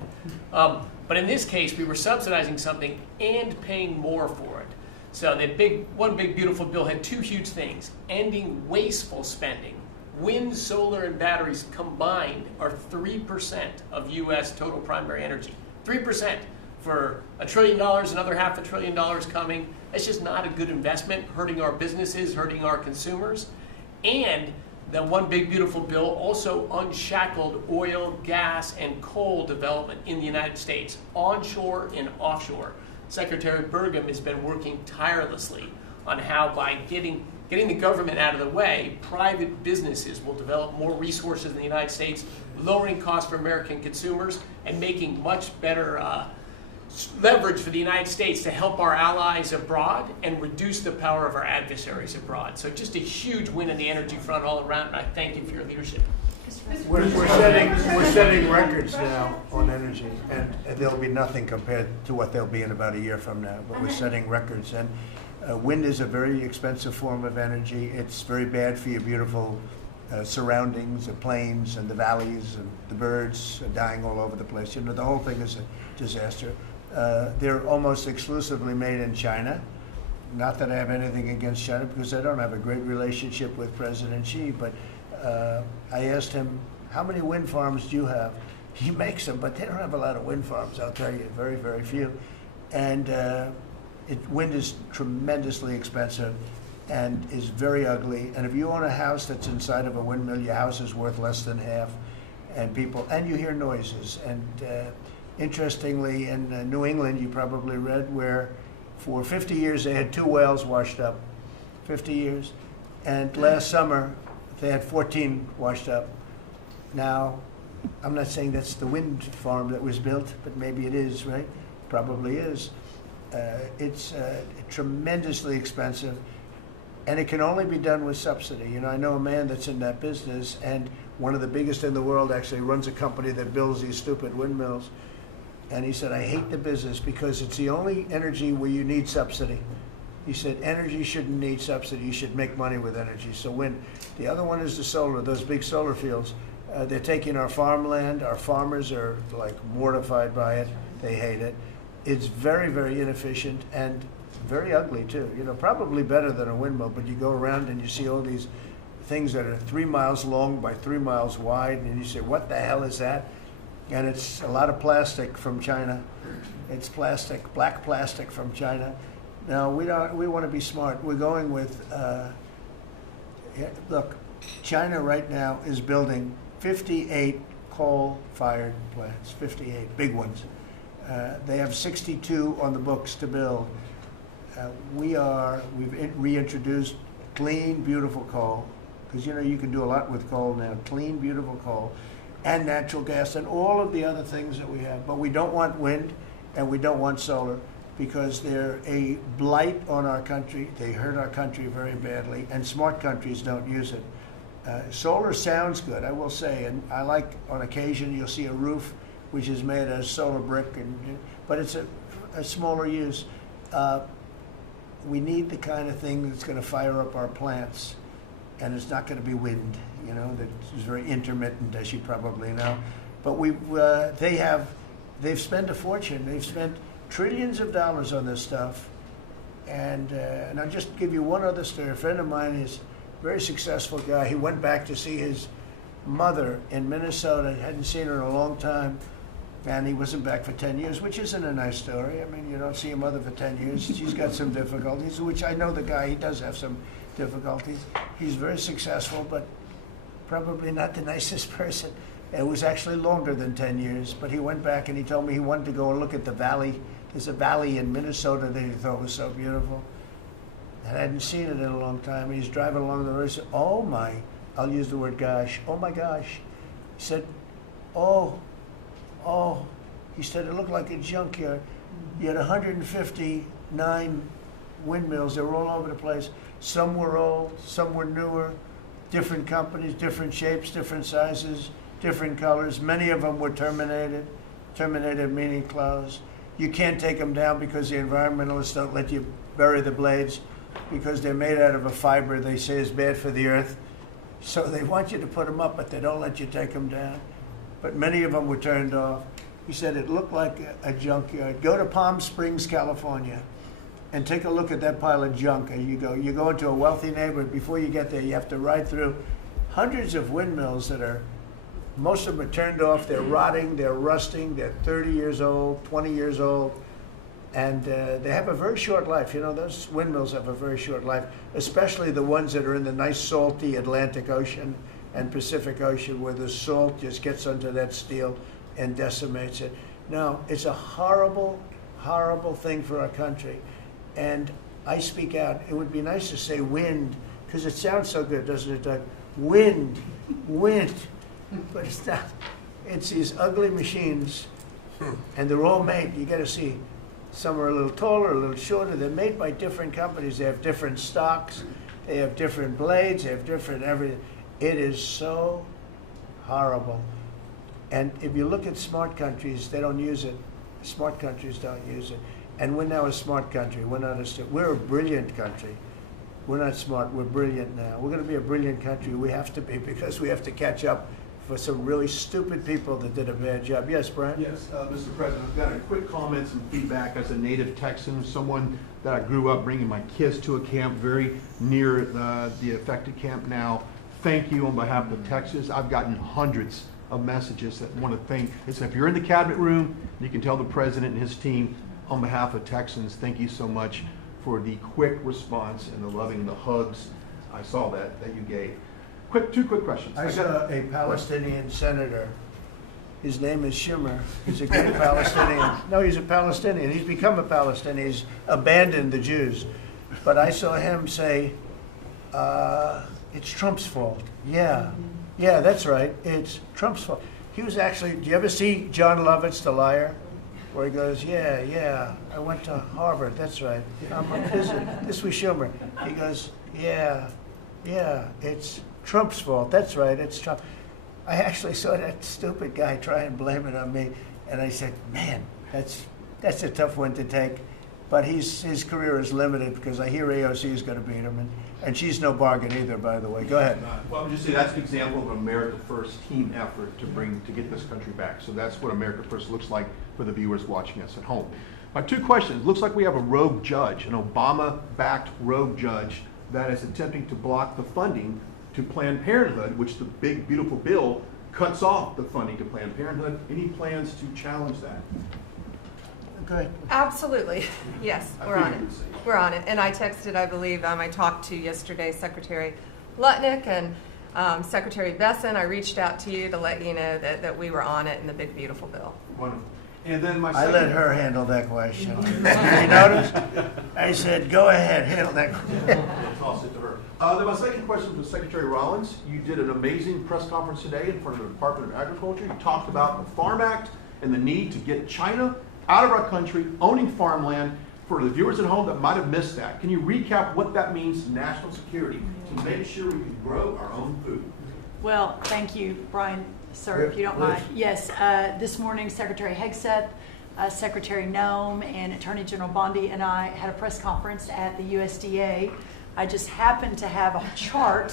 But in this case, we were subsidizing something and paying more for it. So the One Big Beautiful Bill had two huge things: ending wasteful spending. Wind, solar, and batteries combined are 3% of U.S. total primary energy. 3% for $1 trillion, another $500 billion coming. That's just not a good investment, hurting our businesses, hurting our consumers. And the One Big Beautiful Bill also unshackled oil, gas, and coal development in the United States, onshore and offshore. Secretary Burgum has been working tirelessly on how, by getting the government out of the way, private businesses will develop more resources in the United States, lowering costs for American consumers and making much better leverage for the United States to help our allies abroad and reduce the power of our adversaries abroad. So just a huge win on the energy front all around, and I thank you for your leadership. We're setting records now on energy, and there'll be nothing compared to what they'll be in about a year from now, but we're setting records. And wind is a very expensive form of energy. It's very bad for your beautiful surroundings, the plains and the valleys, and the birds are dying all over the place. You know, the whole thing is a disaster. They're almost exclusively made in China. Not that I have anything against China, because I don't have a great relationship with President Xi, but I asked him, how many wind farms do you have? He makes them, but they don't have a lot of wind farms, I'll tell you, very, very few. And wind is tremendously expensive and is very ugly. And if you own a house that's inside of a windmill, your house is worth less than half. And you hear noises. And interestingly, in New England, you probably read, where for 50 years they had 2 wells washed up, 50 years. And last summer, they had 14 washed up. Now, I'm not saying that's the wind farm that was built, but maybe it is, right? Probably is. It's tremendously expensive, and it can only be done with subsidy. You know, I know a man that's in that business, and one of the biggest in the world actually runs a company that builds these stupid windmills. And he said, I hate the business because it's the only energy where you need subsidy. He said, energy shouldn't need subsidy. You should make money with energy. So wind. The other one is the solar, those big solar fields. They're taking our farmland. Our farmers are like mortified by it. They hate it. It's very, very inefficient and very ugly too. You know, probably better than a windmill, but you go around and you see all these things that are 3 miles long by 3 miles wide, and you say, what the hell is that? And it's a lot of plastic from China. It's plastic, black plastic from China. Now, we want to be smart. We're going with, look, China right now is building 58 coal-fired plants, 58 big ones. They have 62 on the books to build. We've reintroduced clean, beautiful coal, because you know you can do a lot with coal now. Clean, beautiful coal, and natural gas, and all of the other things that we have. But we don't want wind, and we don't want solar, because they're a blight on our country. They hurt our country very badly, and smart countries don't use it. Solar sounds good, I will say, and I like, on occasion, you'll see a roof which is made of solar brick, but it's a smaller use. We need the kind of thing that's going to fire up our plants, and it's not going to be wind, you know, that is very intermittent, as you probably know. But they've spent a fortune. They've spent trillions of dollars on this stuff. And I'll just give you one other story. A friend of mine is a very successful guy. He went back to see his mother in Minnesota. Hadn't seen her in a long time. And he wasn't back for 10 years, which isn't a nice story. I mean, you don't see your mother for 10 years. She's got some difficulties, which I know the guy, he does have some difficulties. He's very successful, but probably not the nicest person. It was actually longer than 10 years, but he went back and he told me he wanted to go and look at the valley. There's a valley in Minnesota that he thought was so beautiful. And I hadn't seen it in a long time. He's driving along the road. He said, oh my, I'll use the word gosh, oh my gosh. He said, oh, he said, it looked like a junkyard. You had 159 windmills. They were all over the place. Some were old, some were newer, different companies, different shapes, different sizes, different colors. Many of them were terminated. Terminated meaning closed. You can't take them down because the environmentalists don't let you bury the blades because they're made out of a fiber they say is bad for the earth. So they want you to put them up, but they don't let you take them down. But many of them were turned off. He said it looked like a junkyard. Go to Palm Springs, California, and take a look at that pile of junk. And you go into a wealthy neighborhood. Before you get there, you have to ride through hundreds of windmills that are, most of them are turned off. They're rotting, they're rusting, they're 30 years old, 20 years old, and they have a very short life. You know, those windmills have a very short life, especially the ones that are in the nice salty Atlantic Ocean and Pacific Ocean where the salt just gets under that steel and decimates it. No, it's a horrible, horrible thing for our country. And I speak out. It would be nice to say wind, because it sounds so good, doesn't it, Doug? Wind, wind. But it's not. It's these ugly machines, and they're all made. You got to see. Some are a little taller, a little shorter. They're made by different companies. They have different stocks. They have different blades. They have different everything. It is so horrible. And if you look at smart countries, they don't use it. Smart countries don't use it. And we're now a smart country. We're not we're a brilliant country. We're not smart. We're brilliant now. We're going to be a brilliant country. We have to be, because we have to catch up for some really stupid people that did a bad job. Yes, Brian? Yes, Mr. President, I've got a quick comment and feedback as a native Texan, someone that I grew up bringing my kids to a camp very near the affected camp now. Thank you on behalf of Texas. I've gotten hundreds of messages that want to thank. Listen, if you're in the cabinet room, you can tell the president and his team on behalf of Texans, thank you so much for the quick response and the loving, the hugs. I saw that you gave. Two quick questions. I saw a Palestinian senator. His name is Schumer. He's a great Palestinian. No, he's a Palestinian. He's become a Palestinian. He's abandoned the Jews. But I saw him say, it's Trump's fault. Yeah, that's right. It's Trump's fault. He was actually, do you ever see John Lovitz, The Liar? Where he goes, yeah, I went to Harvard. That's right. This was Schumer. He goes, yeah, it's Trump's fault. That's right, it's Trump. I actually saw that stupid guy try and blame it on me, and I said, man, that's a tough one to take. But his career is limited because I hear AOC is going to beat him, and she's no bargain either, by the way. Go ahead. Well, I would just say that's an example of an America First team effort to get this country back. So that's what America First looks like for the viewers watching us at home. My two questions. Looks like we have a rogue judge, an Obama-backed rogue judge that is attempting to block the funding to Planned Parenthood, which the big, beautiful bill cuts off the funding to Planned Parenthood. Any plans to challenge that? Go ahead. Absolutely. Yes, we're on it. We're on it. And I texted, I believe, I talked to yesterday Secretary Lutnick and Secretary Besson. I reached out to you to let you know that we were on it in the big, beautiful bill. Wonderful. And then I let her handle that question. You notice? I said, go ahead, handle that question. Toss it to her. Then my second question for Secretary Rollins. You did an amazing press conference today in front of the Department of Agriculture. You talked about the Farm Act and the need to get China out of our country, owning farmland. For the viewers at home that might have missed that, can you recap what that means to national security to make sure we can grow our own food? Well, thank you, Brian, sir, if you don't mind. Yes, this morning Secretary Hegseth, Secretary Noem, and Attorney General Bondi and I had a press conference at the USDA. I just happened to have a chart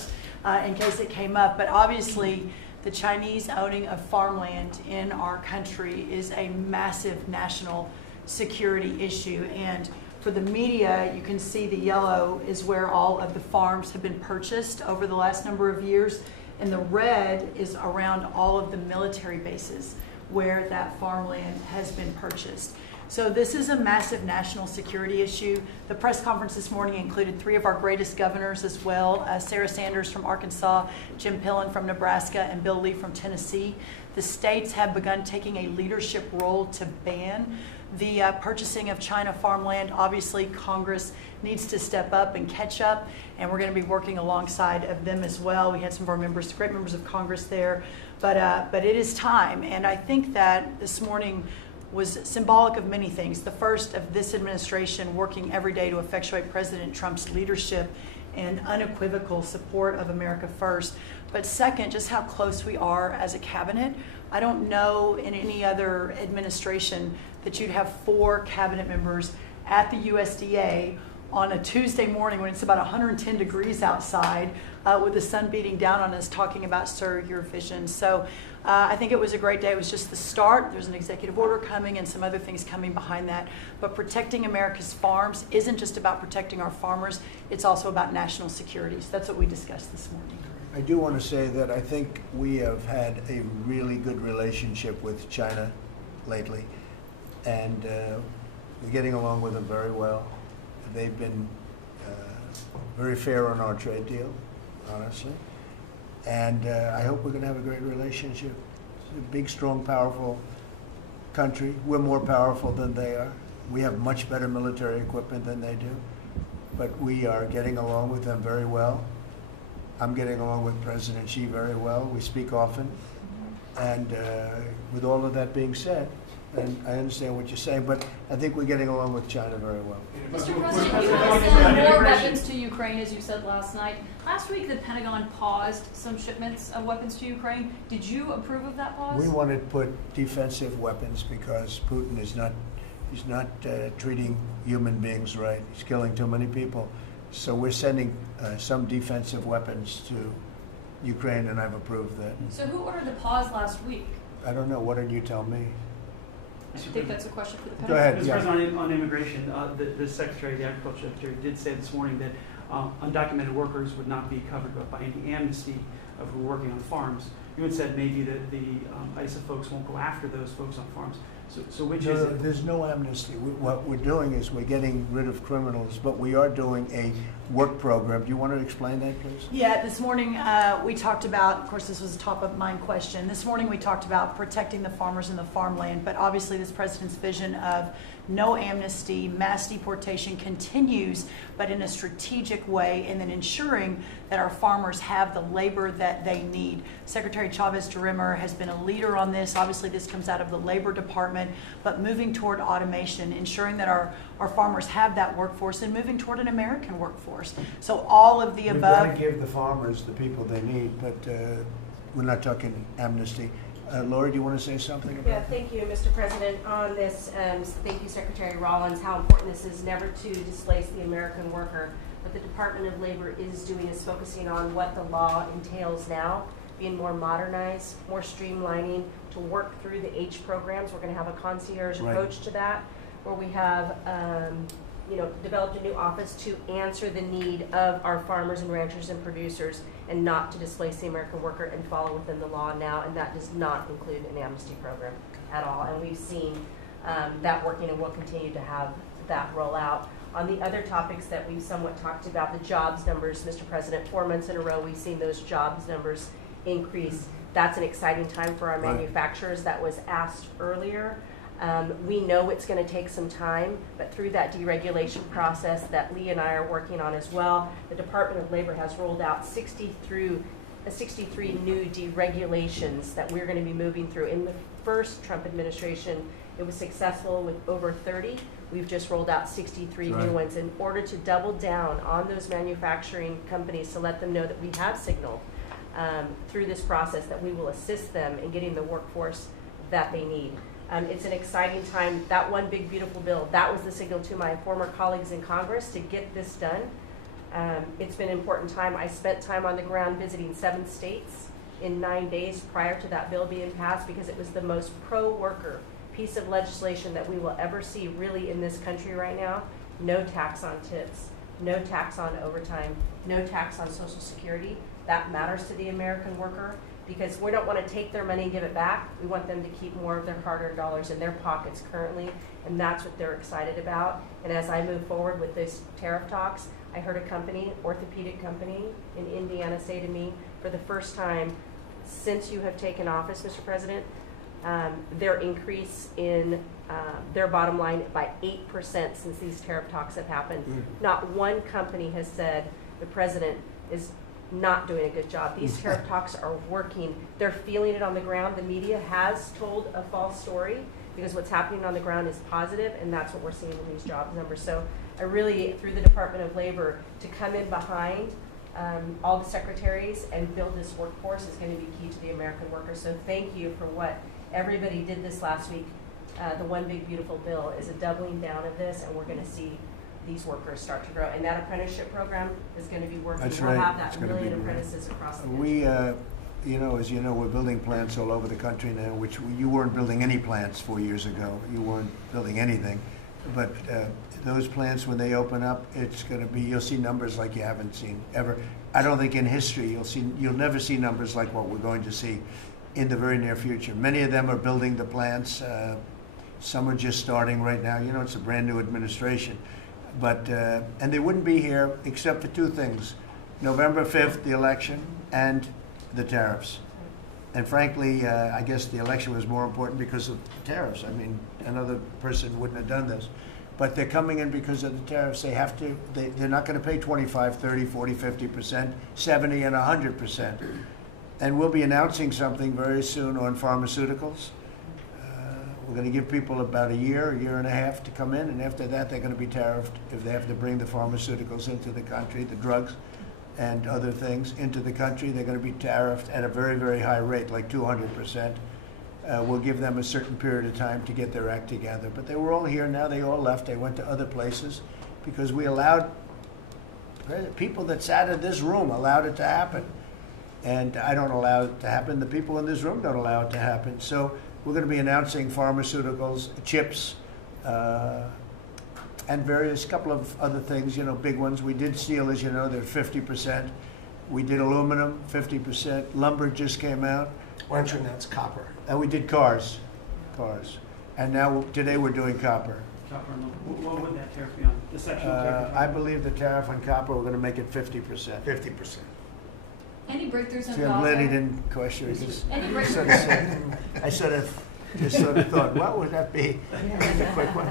in case it came up, but obviously the Chinese owning of farmland in our country is a massive national security issue. And for the media, you can see the yellow is where all of the farms have been purchased over the last number of years, and the red is around all of the military bases where that farmland has been purchased. So this is a massive national security issue. The press conference this morning included 3 of our greatest governors as well, Sarah Sanders from Arkansas, Jim Pillen from Nebraska, and Bill Lee from Tennessee. The states have begun taking a leadership role to ban the purchasing of China farmland. Obviously, Congress needs to step up and catch up, and we're going to be working alongside of them as well. We had some of our members, great members of Congress there, but it is time. And I think that this morning was symbolic of many things. The first of this administration working every day to effectuate President Trump's leadership and unequivocal support of America first. But second, just how close we are as a cabinet. I don't know in any other administration that you'd have 4 cabinet members at the USDA on a Tuesday morning when it's about 110 degrees outside with the sun beating down on us talking about Sir, Your Vision. So I think it was a great day. It was just the start. There's an executive order coming and some other things coming behind that. But protecting America's farms isn't just about protecting our farmers. It's also about national security. So that's what we discussed this morning. I do want to say that I think we have had a really good relationship with China lately, and we're getting along with them very well. They've been very fair on our trade deal, honestly, and I hope we're going to have a great relationship. It's a big, strong, powerful country. We're more powerful than they are. We have much better military equipment than they do, but we are getting along with them very well. I'm getting along with President Xi very well. We speak often. And with all of that being said, and I understand what you're saying, but I think we're getting along with China very well. Mr. President, you want to send more weapons to Ukraine, as you said last night. Last week, the Pentagon paused some shipments of weapons to Ukraine. Did you approve of that pause? We wanted to put defensive weapons because Putin is not, treating human beings right. He's killing too many people. So we're sending some defensive weapons to Ukraine, and I've approved that. So who ordered the pause last week? I don't know. What did you tell me? I think that's a question for the Go ahead. Mr. President, on immigration, the Secretary of the Agriculture did say this morning that undocumented workers would not be covered by any amnesty of who are working on farms. You had said maybe that the ISA folks won't go after those folks on farms. So which is it? There's no amnesty. What we're doing is we're getting rid of criminals, but we are doing a work program. Do you want to explain that, please? Yeah, this morning we talked about, of course this was a top of mind question, this morning we talked about protecting the farmers and the farmland, but obviously this president's vision of no amnesty, mass deportation continues, but in a strategic way, and then ensuring that our farmers have the labor that they need. Secretary Chavez-DeRimmer has been a leader on this. Obviously this comes out of the Labor Department, but moving toward automation, ensuring that our farmers have that workforce, and moving toward an American workforce. So all of the above. We've got to give the farmers the people they need, but we're not talking amnesty. Lori, do you want to say something about Yeah, thank you, Mr. President. On this, thank you, Secretary Rollins, how important this is never to displace the American worker. What the Department of Labor is doing is focusing on what the law entails now, being more modernized, more streamlining, to work through the H programs. We're going to have a concierge approach to that, where we have developed a new office to answer the need of our farmers and ranchers and producers, and not to displace the American worker, and follow within the law now, and that does not include an amnesty program at all. And we've seen that working, and we'll continue to have that roll out. On the other topics that we've somewhat talked about, the jobs numbers, Mr. President, 4 months in a row we've seen those jobs numbers increase. That's an exciting time for our manufacturers. That was asked earlier. We know it's going to take some time, but through that deregulation process that Lee and I are working on as well, the Department of Labor has rolled out 63 new deregulations that we're going to be moving through. In the first Trump administration, it was successful with over 30. We've just rolled out 63 new ones in order to double down on those manufacturing companies, to let them know that we have signaled through this process that we will assist them in getting the workforce that they need. It's an exciting time. That one big beautiful bill, that was the signal to my former colleagues in Congress to get this done. It's been an important time. I spent time on the ground visiting 7 states in 9 days prior to that bill being passed, because it was the most pro-worker piece of legislation that we will ever see really in this country right now. No tax on tips, no tax on overtime, no tax on Social Security. That matters to the American worker, because we don't want to take their money and give it back. We want them to keep more of their hard-earned dollars in their pockets currently, and that's what they're excited about. And as I move forward with these tariff talks, I heard a company, orthopedic company in Indiana, say to me, for the first time since you have taken office, Mr. President, their increase in their bottom line by 8% since these tariff talks have happened. Not one company has said the president is not doing a good job. These tariff talks are working. They're feeling it on the ground. The media has told a false story. because what's happening on the ground is positive, and that's what we're seeing in these jobs numbers. So I really, through the Department of Labor, to come in behind all the secretaries and build this workforce is going to be key to the American worker. So thank you for what everybody did this last week. The One Big Beautiful Bill is a doubling down of this, and we're going to see these workers start to grow. And that apprenticeship program is going to be working. That's we'll right. have that It's gonna million be great. apprentices across the country. We, as you know, we're building plants all over the country now, which you weren't building any plants 4 years ago. You weren't building anything. But those plants, when they open up, it's going to be, you'll see numbers like you haven't seen ever. I don't think in history you'll never see numbers like what we're going to see in the very near future. Many of them are building the plants. Some are just starting right now. You know, it's a brand new administration. But, and they wouldn't be here except for two things: November 5th, the election, and the tariffs. And frankly, I guess the election was more important because of the tariffs. I mean, another person wouldn't have done this. But they're coming in because of the tariffs. They have to, they're not going to pay 25, 30, 40, 50%, 70, and 100%. And we'll be announcing something very soon on pharmaceuticals. We're going to give people about a year and a half to come in, and after that they're going to be tariffed if they have to bring the pharmaceuticals into the country, the drugs and other things into the country. They're going to be tariffed at a very, very high rate, like 200%. We'll give them a certain period of time to get their act together. But they were all here now. They all left. They went to other places because we allowed, people that sat in this room allowed it to happen. And I don't allow it to happen. The people in this room don't allow it to happen. So we're going to be announcing pharmaceuticals, chips, and various couple of other things, you know, big ones. We did steel, as you know, they're 50%. We did aluminum, 50%. Lumber just came out. Why don't you announce copper? And we did cars. And now, today we're doing copper. Copper, what would that tariff be on? The sectional tariff? I believe the tariff on copper, we're going to make it 50%. 50%. Any breakthroughs in See, I'm glad he Gaza? didn't question it. Any I sort of said, I just sort of thought, what would that be? That's a quick one.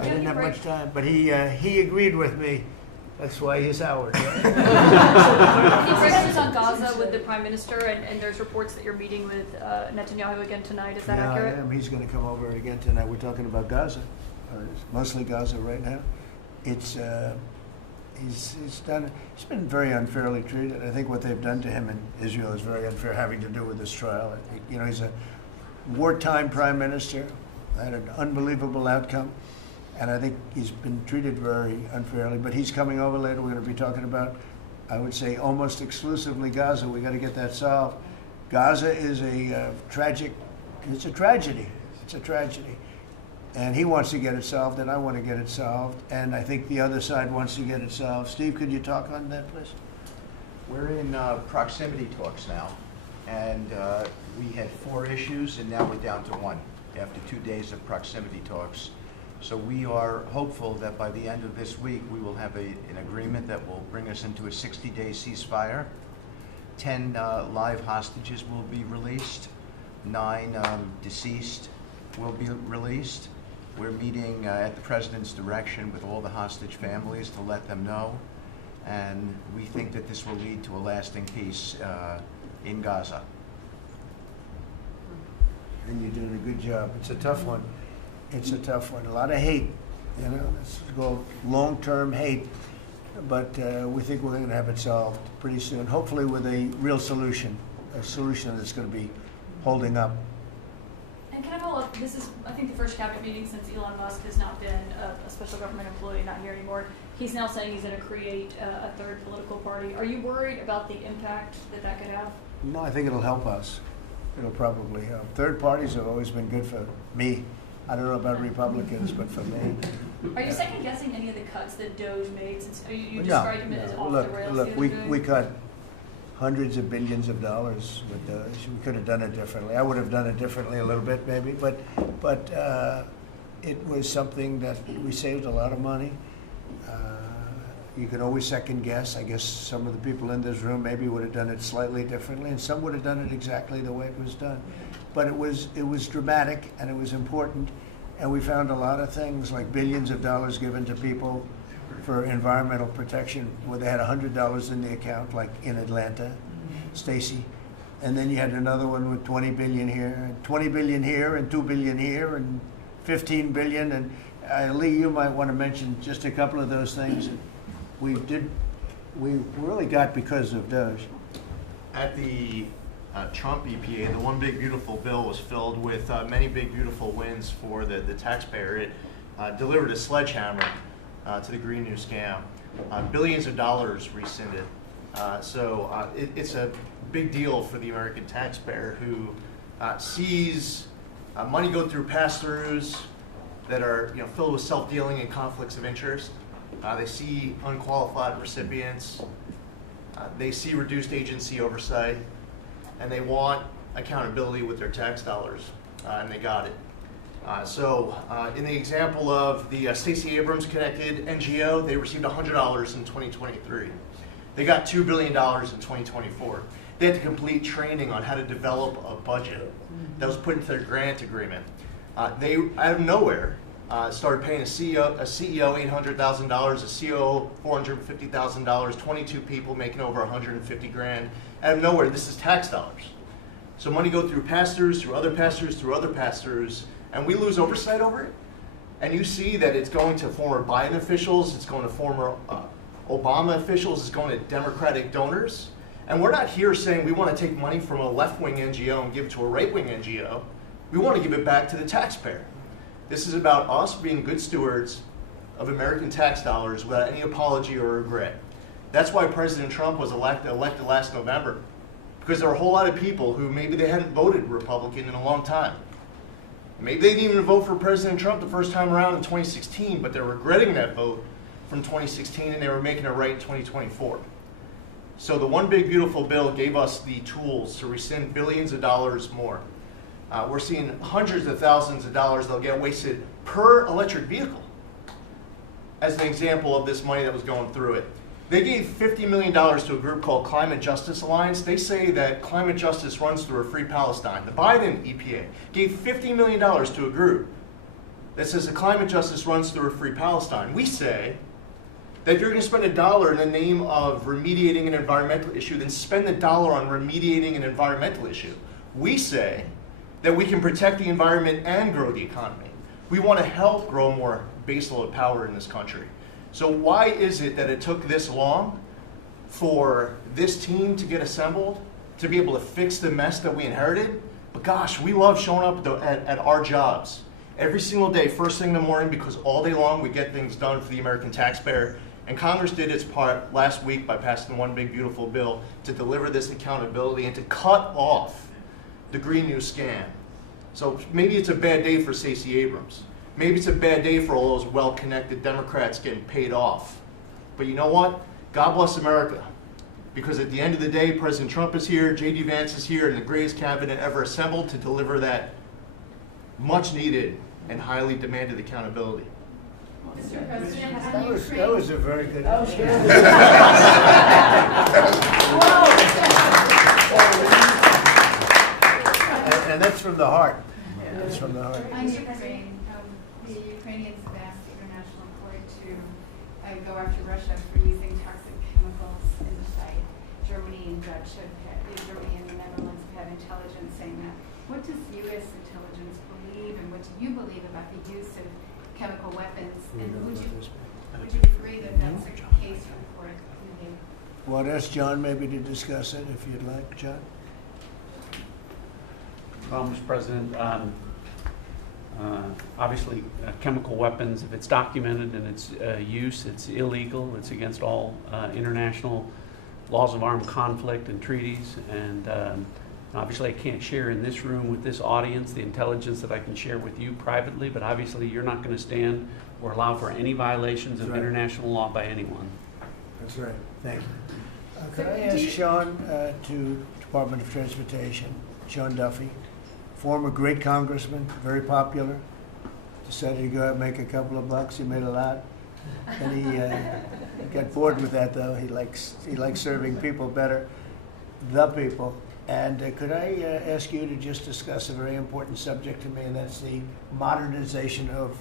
I didn't have much time, but he agreed with me. That's why he's ours. Any breakthroughs on Gaza with the Prime Minister, and there's reports that you're meeting with Netanyahu again tonight. Is that Yeah, accurate? I am. He's going to come over again tonight. We're talking about Gaza, mostly Gaza right now. It's he's been very unfairly treated. I think what they've done to him in Israel is very unfair, having to do with this trial. You know, he's a wartime prime minister, had an unbelievable outcome, and I think he's been treated very unfairly. But he's coming over later. We're going to be talking about, I would say, almost exclusively Gaza. We got to get that solved. Gaza is a tragic. It's a tragedy. It's a tragedy. And he wants to get it solved, and I want to get it solved, and I think the other side wants to get it solved. Steve, could you talk on that, please? We're in proximity talks now, and we had 4 issues, and now we're down to 1 after 2 days of proximity talks. So we are hopeful that by the end of this week, we will have an agreement that will bring us into a 60-day ceasefire. 10 live hostages will be released. 9 deceased will be released. We're meeting at the President's direction with all the hostage families to let them know. And we think that this will lead to a lasting peace in Gaza. And you're doing a good job. It's a tough one. It's a tough one. A lot of hate, you know, it's called long-term hate. But we think we're going to have it solved pretty soon, hopefully with a real solution, a solution that's going to be holding up. And can I follow up? This is, I think, the first cabinet meeting since Elon Musk has not been a special government employee, not here anymore. He's now saying he's going to create a third political party. Are you worried about the impact that could have? No, I think it'll help us. It'll probably help. Third parties have always been good for me. I don't know about Republicans, but for me. Are you second guessing any of the cuts that Doge made? Since you No, described him as off the rails. Look, we cut hundreds of billions of dollars with Doge. We could have done it differently. I would have done it differently a little bit, maybe, but it was something that we saved a lot of money. You can always second guess. I guess some of the people in this room maybe would have done it slightly differently, and some would have done it exactly the way it was done. But it was dramatic, and it was important, and we found a lot of things like billions of dollars given to people for environmental protection, where they had $100 in the account, like in Atlanta, Stacy, and then you had another one with 20 billion here, and 20 billion here, and 2 billion here, and 15 billion, and Lee, you might want to mention just a couple of those things that we really got because of Doge. At the Trump EPA, the one big beautiful bill was filled with many big beautiful wins for the taxpayer. It delivered a sledgehammer to the Green New Scam. Billions of dollars rescinded. So it's a big deal for the American taxpayer who sees money go through pass-throughs that are filled with self-dealing and conflicts of interest. They see unqualified recipients. They see reduced agency oversight, and they want accountability with their tax dollars, and they got it. In the example of the Stacey Abrams connected NGO, they received $100 in 2023. They got $2 billion in 2024. They had to complete training on how to develop a budget that was put into their grant agreement. They, out of nowhere, started paying a CEO $800,000, a COO $450,000, 22 people making over 150 grand. Out of nowhere, this is tax dollars. So money go through pass-throughs, through other pass-throughs, through other pass-throughs, and we lose oversight over it. And you see that it's going to former Biden officials, it's going to former Obama officials, it's going to Democratic donors. And we're not here saying we want to take money from a left-wing NGO and give it to a right-wing NGO. We want to give it back to the taxpayer. This is about us being good stewards of American tax dollars without any apology or regret. That's why President Trump was elected last November, because there are a whole lot of people who maybe they hadn't voted Republican in a long time. Maybe they didn't even vote for President Trump the first time around in 2016, but they're regretting that vote from 2016 and they were making it right in 2024. So the One Big Beautiful Bill gave us the tools to rescind billions of dollars more. We're seeing hundreds of thousands of dollars that'll get wasted per electric vehicle as an example of this money that was going through it. They gave $50 million to a group called Climate Justice Alliance. They say that climate justice runs through a free Palestine. The Biden EPA gave $50 million to a group that says that climate justice runs through a free Palestine. We say that if you're going to spend $1 in the name of remediating an environmental issue, then spend the dollar on remediating an environmental issue. We say that we can protect the environment and grow the economy. We want to help grow more baseload power in this country. So why is it that it took this long for this team to get assembled, to be able to fix the mess that we inherited? But gosh, we love showing up at our jobs every single day, first thing in the morning, because all day long we get things done for the American taxpayer. And Congress did its part last week by passing One Big Beautiful Bill to deliver this accountability and to cut off the Green New Scam. So maybe it's a bad day for Stacey Abrams. Maybe it's a bad day for all those well-connected Democrats getting paid off. But you know what? God bless America. Because at the end of the day, President Trump is here, J.D. Vance is here, and the greatest cabinet ever assembled to deliver that much-needed and highly demanded accountability. Mr. President, That was a very good. And that's from the heart. That's from the heart. On Ukraine, the Ukrainians have asked the International Court to go after Russia for using toxic chemicals in the site. Germany and Germany and the Netherlands have had intelligence saying that. What does U.S. intelligence believe, and what do you believe about the use of chemical weapons? And would you agree that that's a case for the court? Well, I'd ask John maybe to discuss it if you'd like, John. Well, Mr. President, obviously chemical weapons, if it's documented in its use, it's illegal. It's against all international laws of armed conflict and treaties. And obviously I can't share in this room with this audience the intelligence that I can share with you privately, but obviously you're not going to stand or allow for any violations of international law by anyone. That's right. Thank you. Could I ask Sean to Department of Transportation, Sean Duffy, former great congressman, very popular, decided to go out and make a couple of bucks. He made a lot. And he got bored with that, though. He likes serving people better, the people. And could I ask you to just discuss a very important subject to me, and that's the modernization of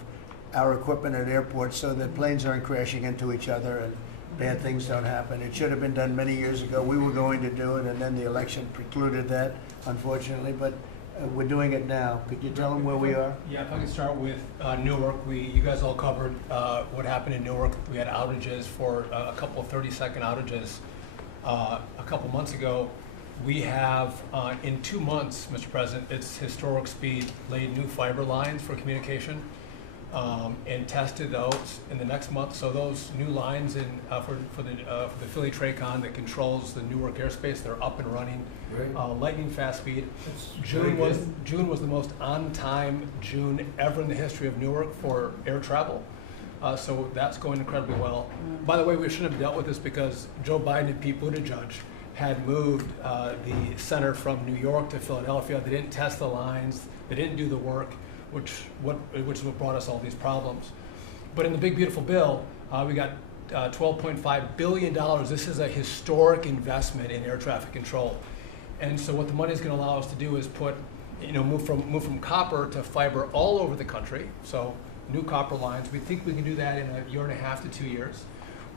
our equipment at airports so that planes aren't crashing into each other and bad things don't happen. It should have been done many years ago. We were going to do it, and then the election precluded that, unfortunately. But we're doing it now. Could you tell them where we are? Yeah, if I could start with Newark. You guys all covered what happened in Newark. We had outages for a couple of 30-second outages a couple months ago. We have, in 2 months, Mr. President, it's historic speed, laid new fiber lines for communication and tested those in the next month. So those new lines for the Philly Tracon that controls the Newark airspace, they're up and running, lightning fast speed. June was the most on-time June ever in the history of Newark for air travel. So that's going incredibly well. By the way, we shouldn't have dealt with this because Joe Biden and Pete Buttigieg had moved the center from New York to Philadelphia. They didn't test the lines. They didn't do the work, which is what brought us all these problems. But in the big beautiful bill, we got $12.5 billion. This is a historic investment in air traffic control. And so what the money is going to allow us to do is move from copper to fiber all over the country. So new copper lines. We think we can do that in 1.5 to 2 years.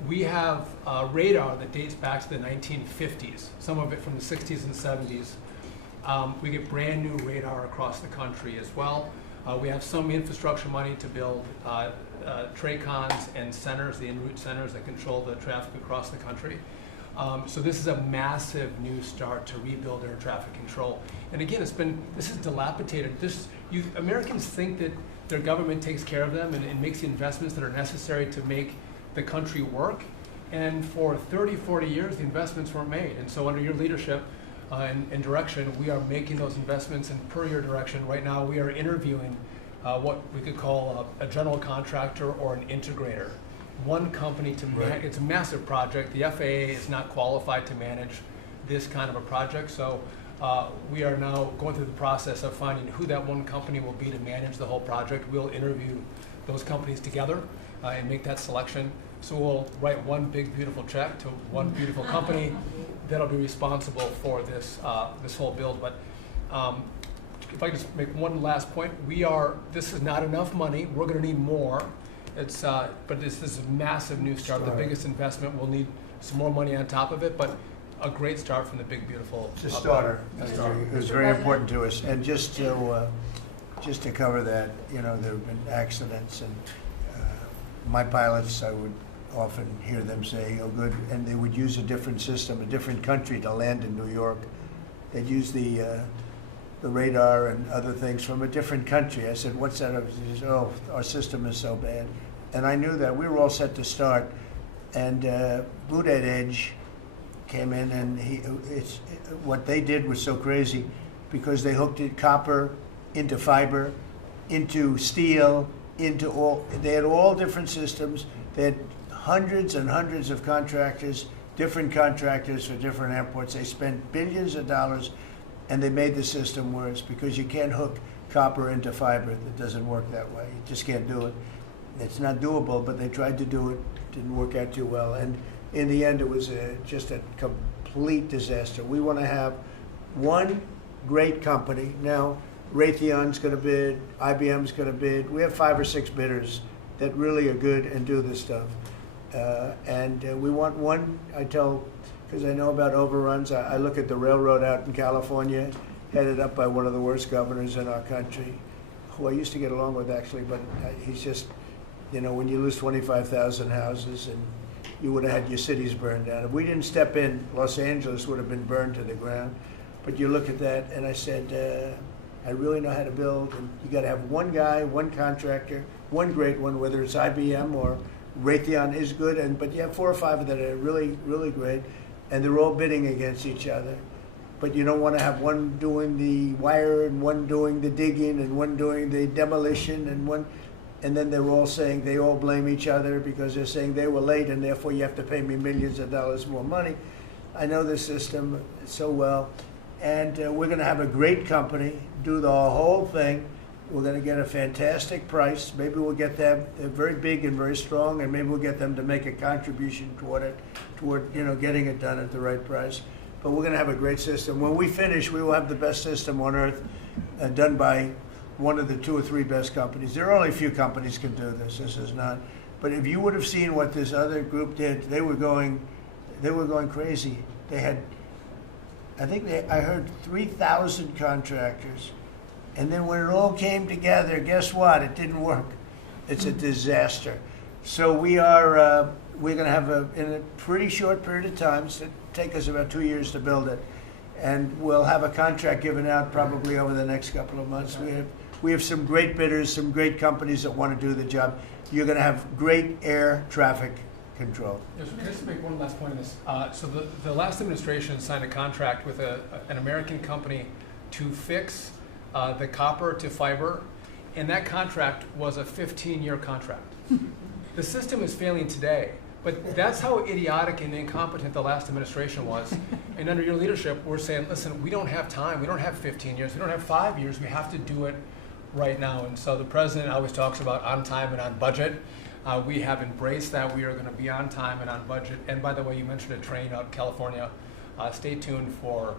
We have radar that dates back to the 1950s, some of it from the 60s and 70s. We get brand new radar across the country as well. We have some infrastructure money to build TRACONs and centers, the en route centers that control the traffic across the country. So this is a massive new start to rebuild air traffic control. And again, this is dilapidated. Americans think that their government takes care of them and makes the investments that are necessary to make the country work. And for 30, 40 years, the investments weren't made. And so under your leadership and direction, we are making those investments. And per your direction, right now we are interviewing what we could call a general contractor or an integrator. One company to manage. It's a massive project. The FAA is not qualified to manage this kind of a project. So we are now going through the process of finding who that one company will be to manage the whole project. We'll interview those companies together and make that selection. So we'll write one big beautiful check to one beautiful company that'll be responsible for this whole build. But if I just make one last point, this is not enough money. We're going to need more. But this is a massive new start. The biggest investment. We'll need some more money on top of it, but a great start from the big beautiful. It's a starter. It was very important to us. And just to cover that, there have been accidents, and my pilots, I would often hear them say, "Oh, good," and they would use a different system, a different country to land in New York. They'd use the radar and other things from a different country. I said, "What's that?" He said, "Oh, our system is so bad." And I knew that. We were all set to start, and Buttigieg came in, and what they did was so crazy because they hooked copper into fiber, into steel, they had all different systems. They had hundreds and hundreds of contractors, different contractors for different airports. They spent billions of dollars, and they made the system worse because you can't hook copper into fiber. It doesn't work that way. You just can't do it. It's not doable, but they tried to do it. Didn't work out too well. And in the end, it was just a complete disaster. We want to have one great company. Now, Raytheon's going to bid, IBM's going to bid. We have 5 or 6 bidders that really are good and do this stuff. And we want one, because I know about overruns. I look at the railroad out in California, headed up by one of the worst governors in our country, who I used to get along with actually, but he's just, when you lose 25,000 houses and you would have had your cities burned down. If we didn't step in, Los Angeles would have been burned to the ground. But you look at that, and I said, I really know how to build, and you got to have one guy, one contractor, one great one, whether it's IBM or Raytheon is good, but you have 4 or 5 that are really, really great, and they're all bidding against each other. But you don't want to have one doing the wire and one doing the digging and one doing the demolition and then they're all saying they all blame each other because they're saying they were late and therefore you have to pay me millions of dollars more money. I know the system so well, and we're going to have a great company do the whole thing. We're going to get a fantastic price. Maybe we'll get them, they're very big and very strong, and maybe we'll get them to make a contribution toward getting it done at the right price. But we're going to have a great system. When we finish, we will have the best system on earth done by one of the 2 or 3 best companies. There are only a few companies can do this. This is not. But if you would have seen what this other group did, they were going crazy. They had, I heard 3,000 contractors And then when it all came together, guess what? It didn't work. It's a disaster. So we are, we're going to have in a pretty short period of time, it'll take us about 2 years to build it, and we'll have a contract given out probably over the next couple of months. We have some great bidders, some great companies that want to do the job. You're going to have great air traffic control. Yes, can I just make one last point on this? So the last administration signed a contract with an American company to fix the copper to fiber, and that contract was a 15-year contract. The system is failing today, but that's how idiotic and incompetent the last administration was. And under your leadership, we're saying, listen, we don't have time. We don't have 15 years. We don't have 5 years. We have to do it right now. And so the president always talks about on time and on budget. We have embraced that. We are going to be on time and on budget. And by the way, you mentioned a train out in California. Stay tuned for,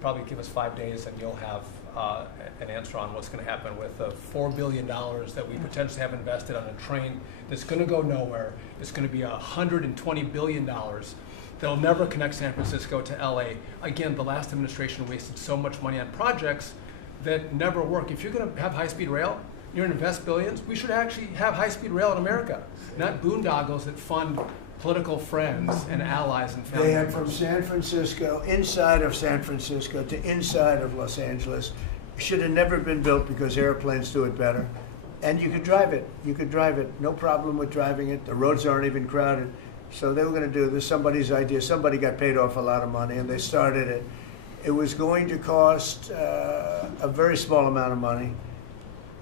probably give us 5 days and you'll have an answer on what's going to happen with the $4 billion that we potentially have invested on a train that's going to go nowhere. It's going to be $120 billion that'll never connect San Francisco to LA. Again, the last administration wasted so much money on projects that never work. If you're going to have high-speed rail, you're going to invest billions, we should actually have high-speed rail in America, not boondoggles that fund political friends and allies and family They have members. from San Francisco, inside of San Francisco to inside of Los Angeles. Should have never been built because airplanes do it better. And you could drive it. You could drive it. No problem with driving it. The roads aren't even crowded. So they were going to do this. Somebody's idea. Somebody got paid off a lot of money and they started it. It was going to cost a very small amount of money.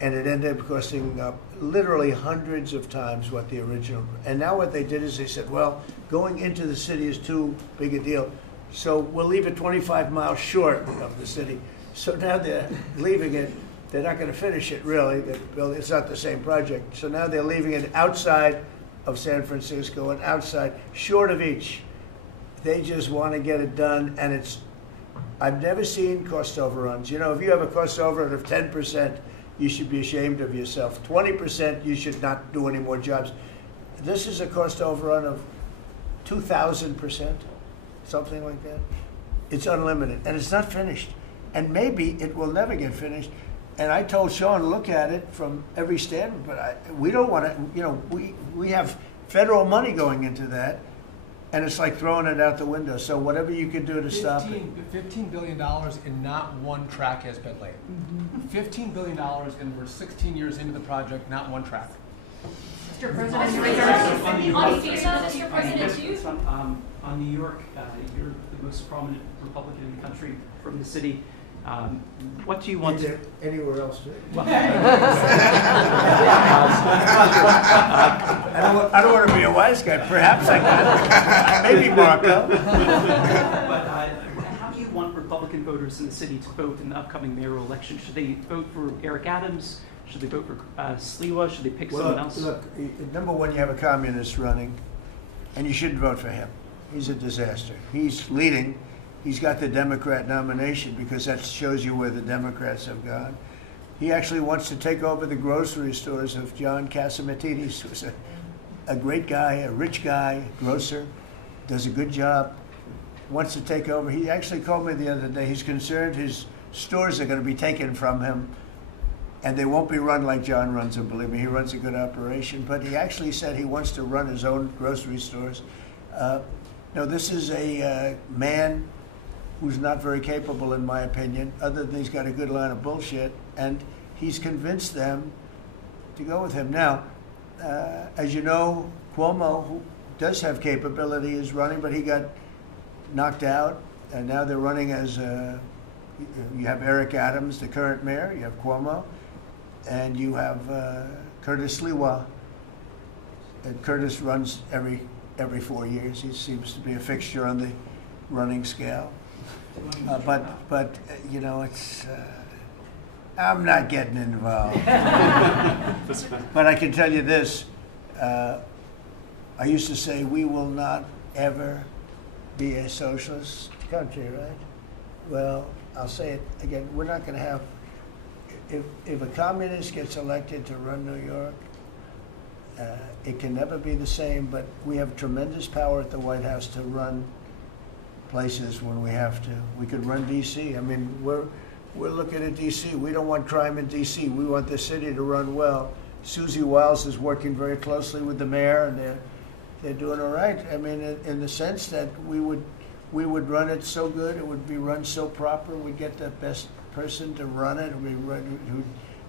And it ended up costing literally hundreds of times what the original. And now what they did is they said, well, going into the city is too big a deal. So we'll leave it 25 miles short of the city. So now they're leaving it. They're not going to finish it, really. It's not the same project. So now they're leaving it outside of San Francisco and outside, short of each. They just want to get it done, and it's, I've never seen cost overruns. You know, if you have a cost overrun of 10%, you should be ashamed of yourself. 20%, you should not do any more jobs. This is a cost overrun of 2,000%, something like that. It's unlimited, and it's not finished. And maybe it will never get finished. And I told Sean, look at it from every standpoint, but we don't want to, you know, we have federal money going into that, and it's like throwing it out the window. So whatever you can do to stop it. $15 billion and not one track has been laid. $15 billion and we're 16 years into the project, not one track. Mr. President, Mr. President, on New York, you're the most prominent Republican in the country from the city. What do you want to... Anywhere else? Well, I don't want to be a wise guy. Perhaps I can. Maybe Marco. But how do you want Republican voters in the city to vote in the upcoming mayoral election? Should they vote for Eric Adams? Should they vote for Sliwa? Should they pick someone else? Look, number one, you have a communist running, and you shouldn't vote for him. He's a disaster. He's leading. He's got the Democrat nomination because that shows you where the Democrats have gone. He actually wants to take over the grocery stores of John Catsimatidis, who's a great guy, a rich guy, grocer, does a good job, wants to take over. He actually called me the other day. He's concerned his stores are going to be taken from him, and they won't be run like John runs them, believe me. He runs a good operation, but he actually said he wants to run his own grocery stores. No, this is a man who's not very capable, in my opinion, other than he's got a good line of bullshit, and he's convinced them to go with him. Now, as you know, Cuomo, who does have capability, is running, but he got knocked out, and now they're running as, you have Eric Adams, the current mayor, you have Cuomo, and you have Curtis Sliwa. And Curtis runs every 4 years. He seems to be a fixture on the running scale. But you know, it's I'm not getting involved. But I can tell you this: I used to say we will not ever be a socialist country, right? Well, I'll say it again: we're not going to have. If a communist gets elected to run New York, it can never be the same. But we have tremendous power at the White House to run places when we have to. We could run D.C. I mean, we're looking at D.C. We don't want crime in D.C. We want the city to run well. Susie Wiles is working very closely with the mayor, and they're doing all right. I mean, in the sense that we would run it so good, it would be run so proper, we'd get the best person to run it.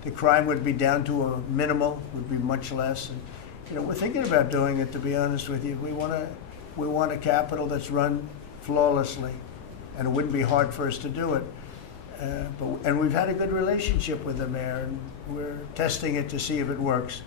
The crime would be down to a minimal, would be much less. And, you know, we're thinking about doing it, to be honest with you. We want a capital that's run flawlessly, and it wouldn't be hard for us to do it. And we've had a good relationship with the mayor, and we're testing it to see if it works.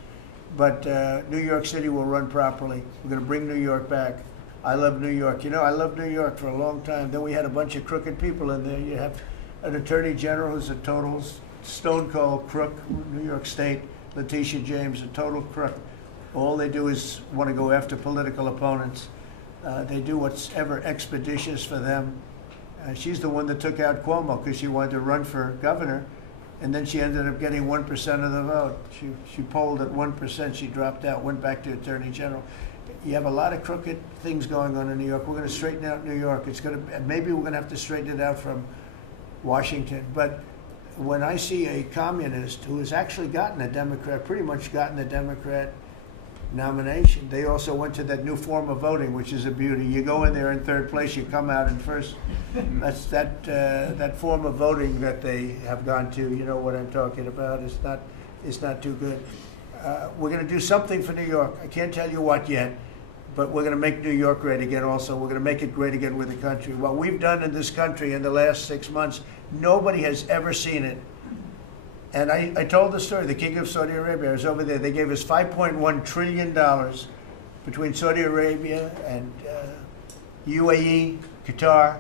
But New York City will run properly. We're going to bring New York back. I love New York. You know, I loved New York for a long time. Then we had a bunch of crooked people in there. You have an attorney general who's a total stone cold crook, New York State, Letitia James, a total crook. All they do is want to go after political opponents. They do what's ever expeditious for them. She's the one that took out Cuomo because she wanted to run for governor, and then she ended up getting 1% of the vote. She polled at 1%. She dropped out, went back to attorney general. You have a lot of crooked things going on in New York. We're going to straighten out New York. Maybe we're going to have to straighten it out from Washington. But when I see a communist who has actually gotten a Democrat, pretty much gotten the Democrat nomination, they also went to that new form of voting, which is a beauty. You go in there in third place, you come out in first. That's that form of voting that they have gone to. You know what I'm talking about. It's not too good. We're going to do something for New York. I can't tell you what yet, but we're going to make New York great again also. We're going to make it great again with the country. What we've done in this country in the last 6 months, nobody has ever seen it. And I told the story, the King of Saudi Arabia, I was over there. They gave us $5.1 trillion between Saudi Arabia and UAE, Qatar.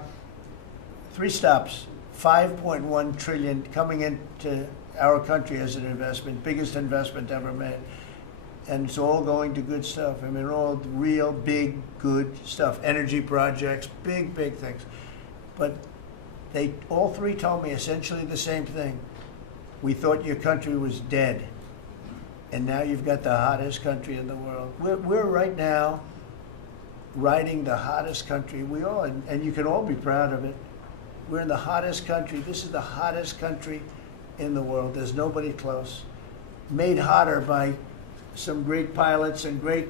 3 stops, $5.1 trillion coming into our country as an investment, biggest investment ever made. And it's all going to good stuff. I mean, all real, big, good stuff. Energy projects, big, big things. But they all 3 told me essentially the same thing. We thought your country was dead, and now you've got the hottest country in the world. We're right now riding the hottest country. We are, and you can all be proud of it. We're in the hottest country. This is the hottest country in the world. There's nobody close. Made hotter by some great pilots and great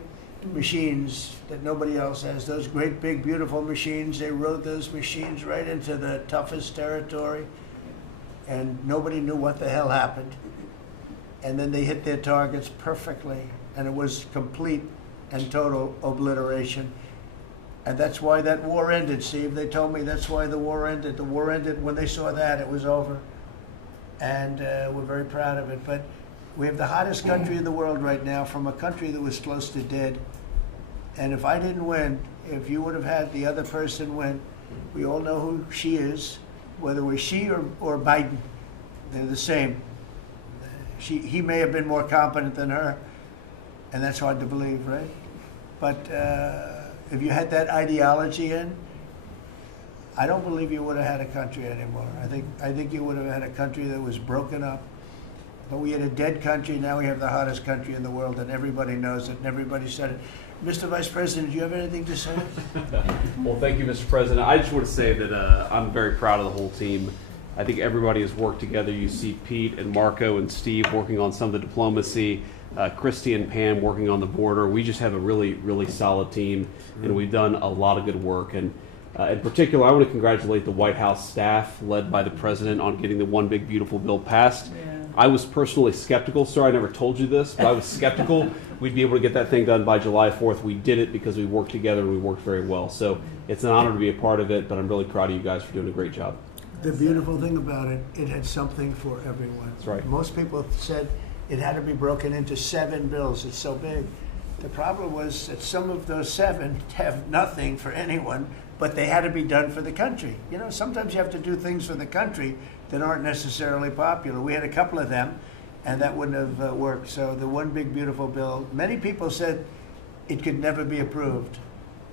machines that nobody else has. Those great, big, beautiful machines, they rode those machines right into the toughest territory, and nobody knew what the hell happened. And then they hit their targets perfectly, and it was complete and total obliteration. And that's why that war ended, Steve. They told me that's why the war ended. The war ended when they saw that, it was over. And we're very proud of it. But we have the hottest country in the world right now, from a country that was close to dead. And if I didn't win, if you would have had the other person win, we all know who she is, whether it was she or Biden. They're the same. He may have been more competent than her, and that's hard to believe, right? But if you had that ideology in, I don't believe you would have had a country anymore. I think you would have had a country that was broken up. But we had a dead country. Now we have the hottest country in the world, and everybody knows it, and everybody said it. Mr. Vice President, do you have anything to say? Well, thank you, Mr. President. I just want to say that I'm very proud of the whole team. I think everybody has worked together. You see Pete and Marco and Steve working on some of the diplomacy, Christy and Pam working on the border. We just have a really, really solid team, and we've done a lot of good work. And in particular, I want to congratulate the White House staff led by the President on getting the One Big Beautiful Bill passed. Yeah. I was personally skeptical. Sorry, I never told you this, but I was skeptical we'd be able to get that thing done by July 4th. We did it because we worked together and we worked very well. So it's an honor to be a part of it, but I'm really proud of you guys for doing a great job. The beautiful thing about it, it had something for everyone. That's right. Most people said it had to be broken into 7 bills. It's so big. The problem was that some of those 7 have nothing for anyone, but they had to be done for the country. You know, sometimes you have to do things for the country that aren't necessarily popular. We had a couple of them, and that wouldn't have worked. So the One Big Beautiful Bill, many people said it could never be approved.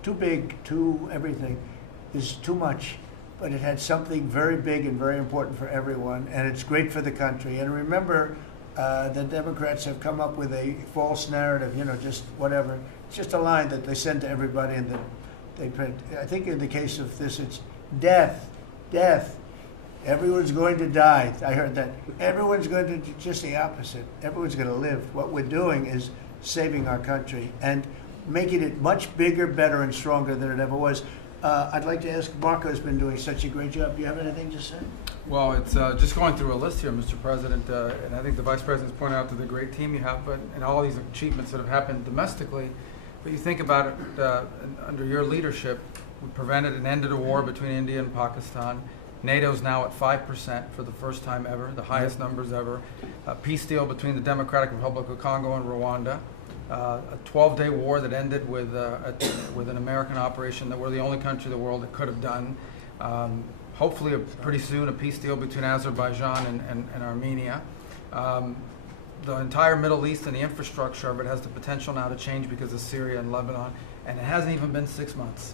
Too big, too everything. Is too much. But it had something very big and very important for everyone, and it's great for the country. And remember, the Democrats have come up with a false narrative, you know, just whatever. It's just a line that they send to everybody, and that they print. I think in the case of this, it's death, death. Everyone's going to die. I heard that. Everyone's going to do just the opposite. Everyone's going to live. What we're doing is saving our country and making it much bigger, better, and stronger than it ever was. I'd like to ask, Marco's been doing such a great job. Do you have anything to say? Well, it's just going through a list here, Mr. President, and I think the Vice President's pointed out to the great team you have, but and all these achievements that have happened domestically. But you think about it, under your leadership, we prevented and ended a war between India and Pakistan. NATO's now at 5% for the first time ever, the highest numbers ever. A peace deal between the Democratic Republic of Congo and Rwanda. A 12-day war that ended with an American operation that we're the only country in the world that could have done. Hopefully, pretty soon, a peace deal between Azerbaijan and Armenia. The entire Middle East and the infrastructure of it has the potential now to change because of Syria and Lebanon, and it hasn't even been 6 months.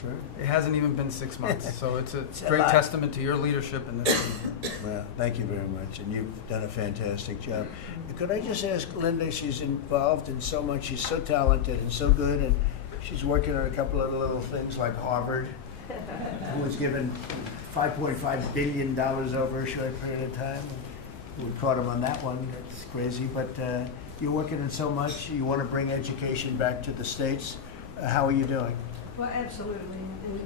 Sure. It hasn't even been 6 months, so it's a great testament to your leadership in this team. Well, thank you very much, and you've done a fantastic job. Could I just ask Linda, she's involved in so much, she's so talented and so good, and she's working on a couple of little things like Harvard, who was given $5.5 billion over a short period of time. We caught him on that one, that's crazy, but you're working on so much, you want to bring education back to the States. How are you doing? Well, absolutely,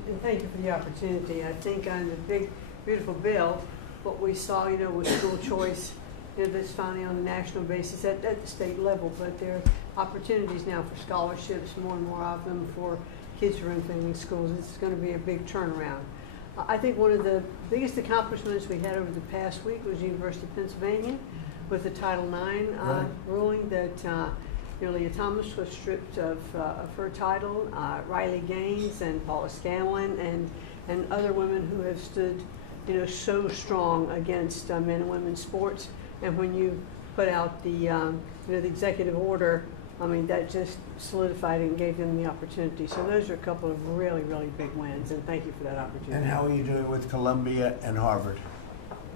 and thank you for the opportunity. I think on the big, beautiful bill, what we saw, with school choice, that's finally on a national basis at the state level, but there are opportunities now for scholarships, more and more of them for kids who are in failing schools. It's going to be a big turnaround. I think one of the biggest accomplishments we had over the past week was the University of Pennsylvania with the Title IX ruling that Leah Thomas was stripped of her title. Riley Gaines and Paula Scanlon and other women who have stood, so strong against men and women's sports. And when you put out the executive order, I mean, that just solidified and gave them the opportunity. So those are a couple of really, really big wins, and thank you for that opportunity. And how are you doing with Columbia and Harvard?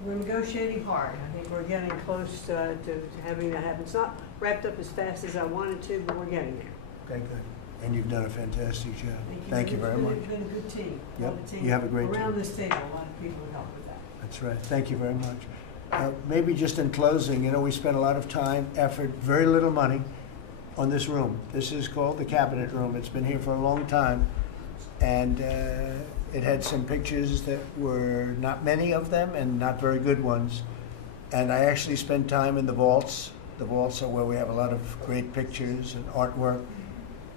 We're negotiating hard. I think we're getting close to having that happen. It's not wrapped up as fast as I wanted to, but we're getting there. Okay, good. And you've done a fantastic job. Thank you very much. It's been a good team. Yep. You have a great team. Around this table, a lot of people have helped with that. That's right. Thank you very much. Maybe just in closing, we spent a lot of time, effort, very little money on this room. This is called the Cabinet Room. It's been here for a long time. And it had some pictures that were not many of them and not very good ones. And I actually spent time in the vaults. The vaults are where we have a lot of great pictures and artwork.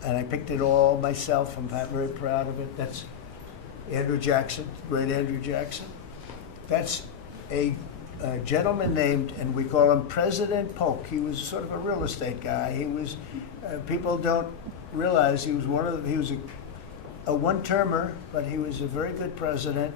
And I picked it all myself. I'm very proud of it. That's Andrew Jackson, great Andrew Jackson. That's a gentleman named, and we call him President Polk. He was sort of a real estate guy. He was, people don't realize he was he was a one-termer, but he was a very good president.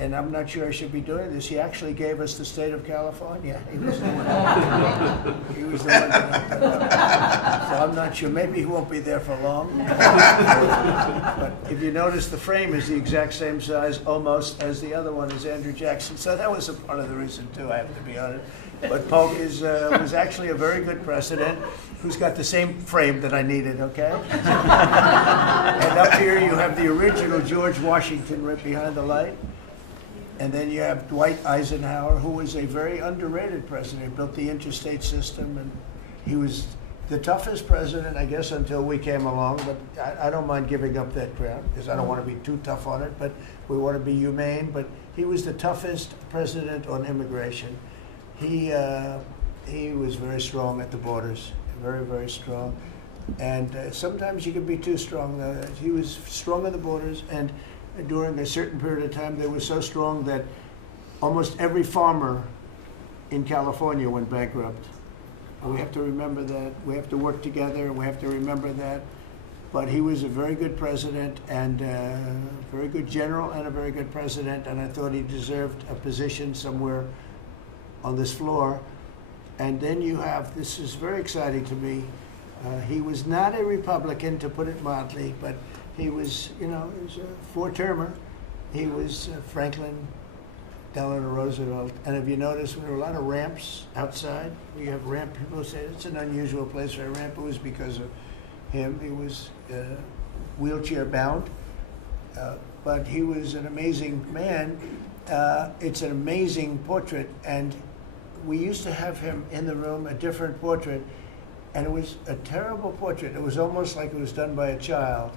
And I'm not sure I should be doing this, he actually gave us the state of California. He was the one. He was the one. So I'm not sure, maybe he won't be there for long. But if you notice, the frame is the exact same size, almost, as the other one is Andrew Jackson. So that was a part of the reason, too, I have to be honest. But Polk was actually a very good president who's got the same frame that I needed, okay? And up here you have the original George Washington right behind the light. And then you have Dwight Eisenhower, who was a very underrated president, built the interstate system, and he was the toughest president, I guess, until we came along. But I don't mind giving up that crown, because I don't want to be too tough on it, but we want to be humane. But he was the toughest president on immigration. He was very strong at the borders, very, very strong. And sometimes you can be too strong. He was strong at the borders, and during a certain period of time, they were so strong that almost every farmer in California went bankrupt. And we have to remember that. We have to work together, and we have to remember that. But he was a very good president, and a very good general, and a very good president, and I thought he deserved a position somewhere on this floor. And then you have, this is very exciting to me, he was not a Republican, to put it mildly, but he was, he was a four-termer. He was Franklin Delano Roosevelt. And if you notice, there were a lot of ramps outside. We have ramp, people say it's an unusual place for a ramp. It was because of him. He was wheelchair bound. but he was an amazing man. It's an amazing portrait, and we used to have him in the room, a different portrait, and it was a terrible portrait. It was almost like it was done by a child.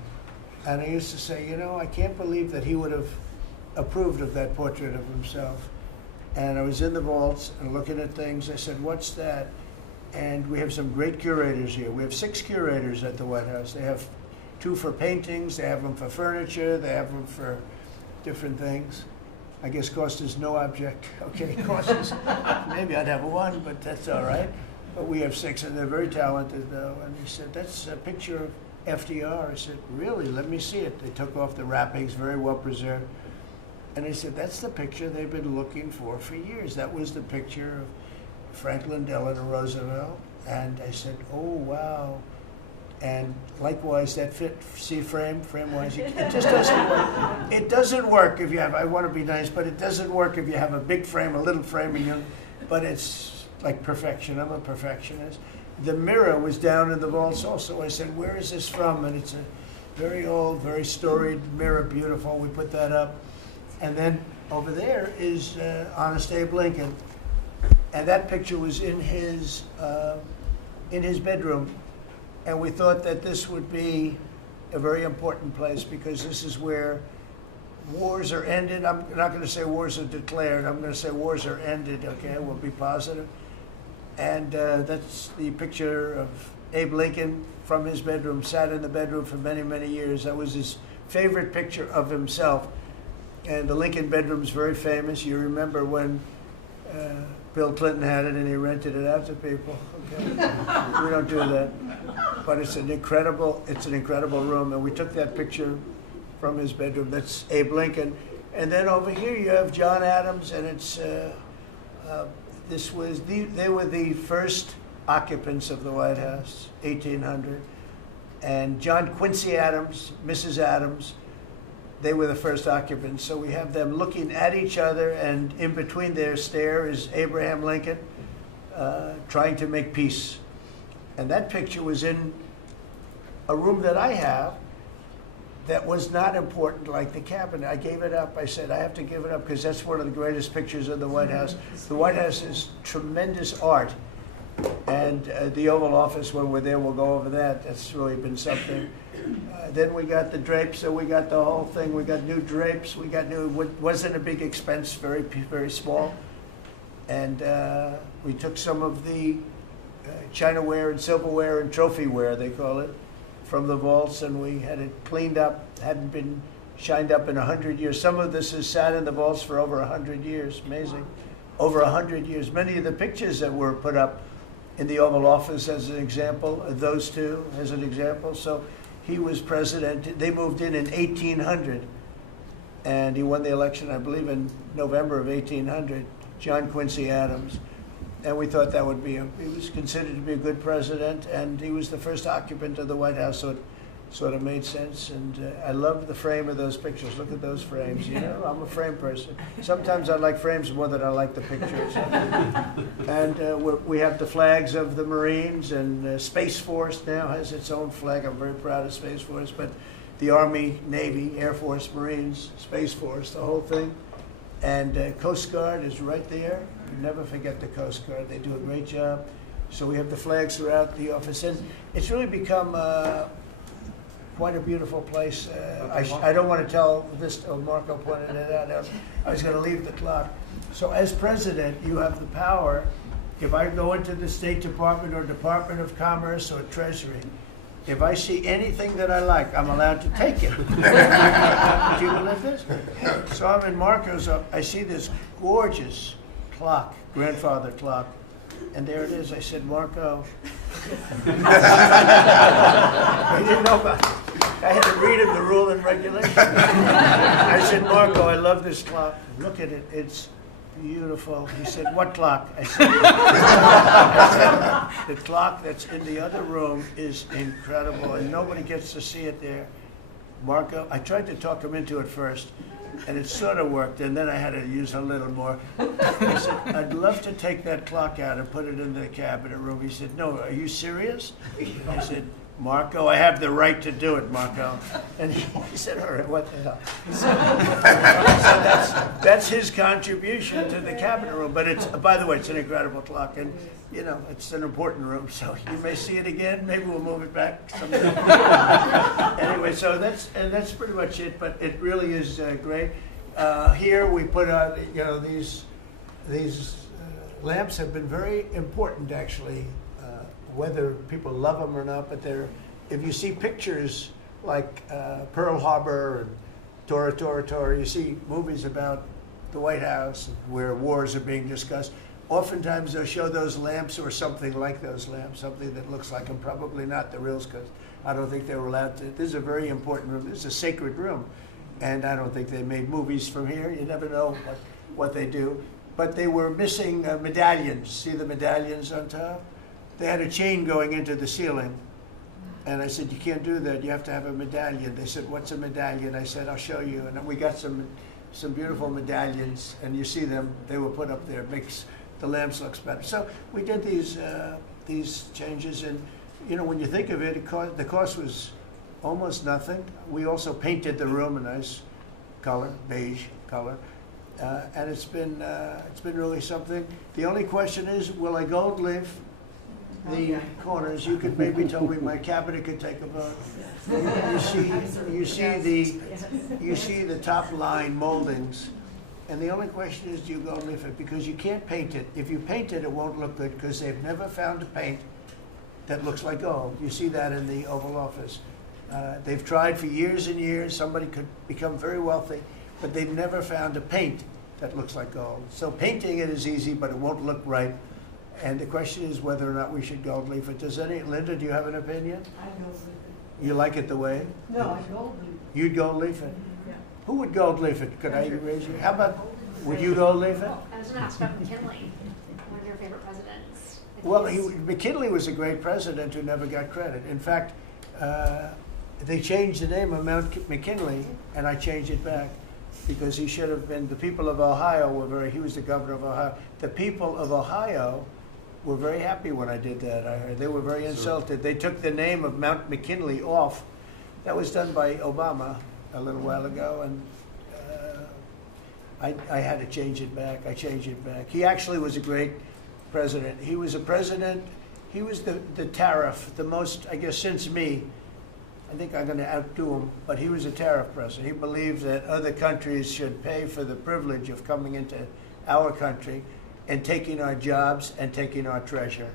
And I used to say, you know, I can't believe that he would have approved of that portrait of himself. And I was in the vaults and looking at things. I said, what's that? And we have some great curators here. We have 6 curators at the White House. They have 2 for paintings, they have them for furniture, they have them for different things. I guess cost is no object. Okay, cost is, maybe I'd have 1, but that's all right. But we have 6, and they're very talented, though. And he said, that's a picture of FDR. I said, really? Let me see it. They took off the wrappings, very well preserved. And he said, that's the picture they've been looking for years. That was the picture of Franklin Delano Roosevelt. And I said, oh, wow. And likewise, that frame-wise, it just doesn't work. It doesn't work if you have, I want to be nice, but it doesn't work if you have a big frame, a little frame, and but it's like perfection. I'm a perfectionist. The mirror was down in the vaults also. I said, where is this from? And it's a very old, very storied mirror, beautiful. We put that up. And then over there is Honest Abe Lincoln. And that picture was in his bedroom. And we thought that this would be a very important place because this is where wars are ended. I'm not going to say wars are declared. I'm going to say wars are ended, okay? We'll be positive. And that's the picture of Abe Lincoln from his bedroom, sat in the bedroom for many, many years. That was his favorite picture of himself. And the Lincoln bedroom is very famous. You remember when Bill Clinton had it and he rented it out to people. Okay? We don't do that. But it's an incredible room. And we took that picture from his bedroom. That's Abe Lincoln. And then over here you have John Adams, and it's they were the first occupants of the White House, 1800. And John Quincy Adams, Mrs. Adams, they were the first occupants. So we have them looking at each other, and in between their stare is Abraham Lincoln trying to make peace. And that picture was in a room that I have that was not important, like the cabinet. I gave it up. I said, I have to give it up because that's one of the greatest pictures of the White House. The White House is tremendous art. And the Oval Office, when we're there, we'll go over that. That's really been something. Then we got the drapes, so we got the whole thing. We got new drapes. We got new, wasn't a big expense, very, very small. And we took some of the chinaware and silverware and trophyware, they call it, from the vaults, and we had it cleaned up. Hadn't been shined up in 100 years. Some of this has sat in the vaults for over 100 years. Amazing. Over 100 years. Many of the pictures that were put up in the Oval Office as an example, those two as an example. So he was president. They moved in 1800, and he won the election, I believe, in November of 1800, John Quincy Adams. And we thought that would be, he was considered to be a good president, and he was the first occupant of the White House, so it sort of made sense. And I love the frame of those pictures. Look at those frames, you know? I'm a frame person. Sometimes I like frames more than I like the pictures. And we have the flags of the Marines, and Space Force now has its own flag. I'm very proud of Space Force, but the Army, Navy, Air Force, Marines, Space Force, the whole thing. And Coast Guard is right there. You never forget the Coast Guard. They do a great job. So we have the flags throughout the office. And it's really become quite a beautiful place. I don't want to tell this, Marco pointed it out. I was going to leave the clock. So as president, you have the power. If I go into the State Department or Department of Commerce or Treasury, if I see anything that I like, I'm allowed to take it. Do you believe this? So I'm in Marco's, I see this gorgeous clock, grandfather clock, and there it is. I said, Marco. He didn't know about it. I had to read him the rule and regulation. I said, Marco, I love this clock. Look at it. It's beautiful. He said, what clock? I said, the clock that's in the other room is incredible, and nobody gets to see it there. Marco, I tried to talk him into it first, and it sort of worked, and then I had to use a little more. I said, I'd love to take that clock out and put it in the cabinet room. He said, no, are you serious? I said, Marco, I have the right to do it, Marco. And he said, all right, what the hell? So that's his contribution to the cabinet room. But it's, by the way, it's an incredible clock. And, you know, it's an important room. So you may see it again. Maybe we'll move it back someday. Anyway, so that's pretty much it. But it really is great. Here we put out, you know, these lamps have been very important, actually. Whether people love them or not, but if you see pictures like Pearl Harbor and Tora Tora Tora, you see movies about the White House where wars are being discussed, oftentimes they'll show those lamps or something like those lamps, something that looks like them, probably not the reals, because I don't think they were allowed to. This is a very important room. This is a sacred room, and I don't think they made movies from here. You never know what they do. But they were missing medallions. See the medallions on top? They had a chain going into the ceiling. And I said, you can't do that. You have to have a medallion. They said, what's a medallion? I said, I'll show you. And we got some beautiful medallions. And you see them. They were put up there. It makes the lamps look better. So we did these changes. And, you know, when you think of it, the cost was almost nothing. We also painted the room a nice color, beige color. And it's been really something. The only question is, will I gold leaf the corners? You could maybe tell me my cabinet could take a vote. You see the top line moldings, and the only question is, do you gold leaf it? Because you can't paint it. If you paint it, it won't look good because they've never found a paint that looks like gold. You see that in the Oval Office. They've tried for years and years. Somebody could become very wealthy, but they've never found a paint that looks like gold. So painting it is easy, but it won't look right. And the question is whether or not we should gold leaf it. Linda, do you have an opinion? I gold leaf it. You like it the way? No, I gold leaf it. You'd gold leaf it? Yeah. Who would gold leaf it? Could I raise you? How about, would you gold leaf it? I was going to ask about McKinley, one of your favorite presidents. Well, McKinley was a great president who never got credit. In fact, they changed the name of Mount McKinley, and I changed it back because he should have been, the people of Ohio he was the governor of Ohio. The people of Ohio were very happy when I did that. I heard they were very insulted. They took the name of Mount McKinley off. That was done by Obama a little while ago, and I had to change it back. I changed it back. He actually was a great president. He was a president. He was the tariff, the most, I guess, since me. I think I'm going to outdo him, but he was a tariff president. He believed that other countries should pay for the privilege of coming into our country and taking our jobs and taking our treasure.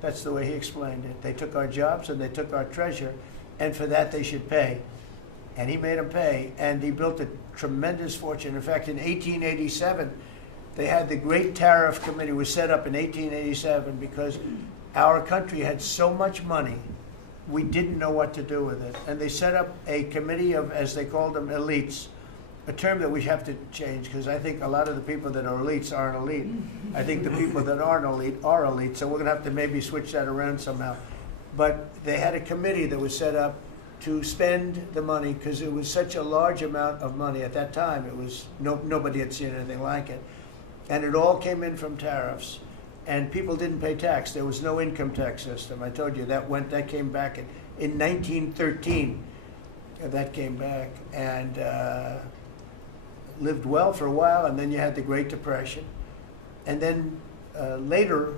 That's the way he explained it. They took our jobs and they took our treasure, and for that they should pay. And he made them pay, and he built a tremendous fortune. In fact, in 1887, they had the Great Tariff Committee was set up in 1887 because our country had so much money, we didn't know what to do with it. And they set up a committee of, as they called them, elites, a term that we have to change because I think a lot of the people that are elites aren't elite. I think the people that aren't elite are elite, so we're going to have to maybe switch that around somehow. But they had a committee that was set up to spend the money because it was such a large amount of money at that time. It was nobody had seen anything like it, and it all came in from tariffs, and people didn't pay tax. There was no income tax system. I told you that came back in 1913. That came back and lived well for a while, and then you had the Great Depression, and then later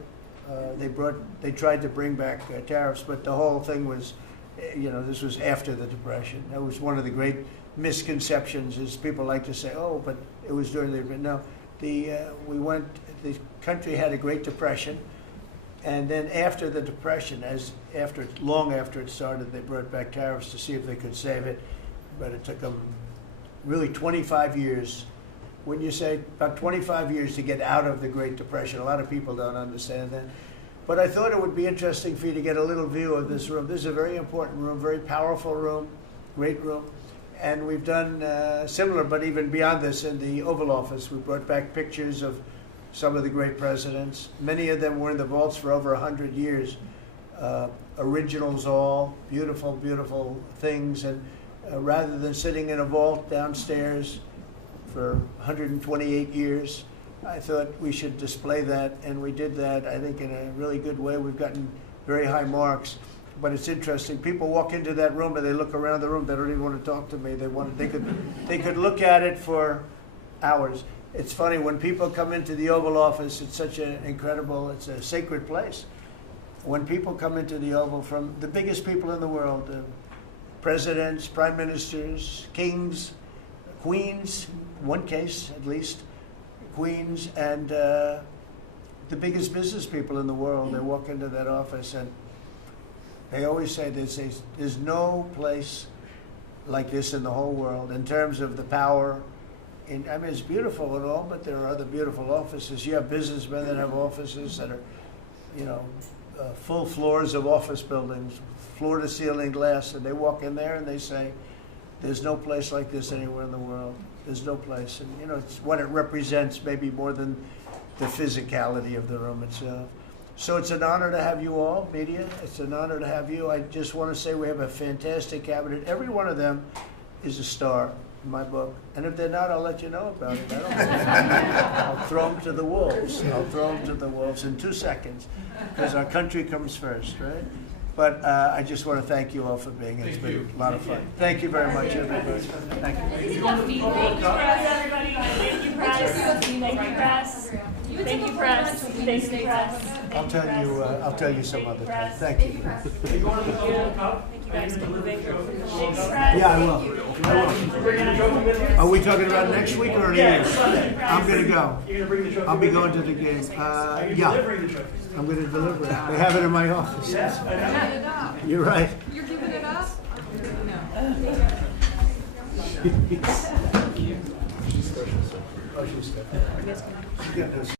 they tried to bring back tariffs, but the whole thing was. This was after the Depression. That was one of the great misconceptions is people like to say, oh, but it was during the, no, the country had a Great Depression, and then after the Depression, long after it started, they brought back tariffs to see if they could save it, but it took them really 25 years. When you say about 25 years to get out of the Great Depression, a lot of people don't understand that. But I thought it would be interesting for you to get a little view of this room. This is a very important room, very powerful room, great room. And we've done similar, but even beyond this in the Oval Office. We brought back pictures of some of the great presidents. Many of them were in the vaults for over 100 years. Originals all, beautiful, beautiful things. And rather than sitting in a vault downstairs for 128 years, I thought we should display that, and we did that, I think, in a really good way. We've gotten very high marks. But it's interesting. People walk into that room and they look around the room. They don't even want to talk to me. They could look at it for hours. It's funny when people come into the Oval Office. It's such an incredible. It's a sacred place. When people come into the Oval from the biggest people in the world, presidents, prime ministers, kings, queens, one case at least, queens, and the biggest business people in the world, they walk into that office and they always say there's no place like this in the whole world in terms of the power. I mean, it's beautiful and all, but there are other beautiful offices. You have businessmen that have offices that are, you know, full floors of office buildings, floor-to-ceiling glass, and they walk in there and they say, there's no place like this anywhere in the world. There's no place. And, you know, it's what it represents maybe more than the physicality of the room itself. So it's an honor to have you all, media. It's an honor to have you. I just want to say we have a fantastic cabinet. Every one of them is a star in my book. And if they're not, I'll let you know about it. I don't care. I'll throw them to the wolves. I'll throw them to the wolves in 2 seconds because our country comes first, right? But I just want to thank you all for being here. It's been a lot of fun. Thank you very much, everybody. Thank you. Thank you, press, everybody. Thank you, press. Thank you, press. Thank you, press. Thank you, press. I'll tell you some other time. Thank you. Thank you guys for moving. Yeah, I will. Are we talking about next week or next? I'm going to go. I'll be going to the game. Yeah, I'm going to deliver it. They have it in my office. You're right. You're giving it up? No.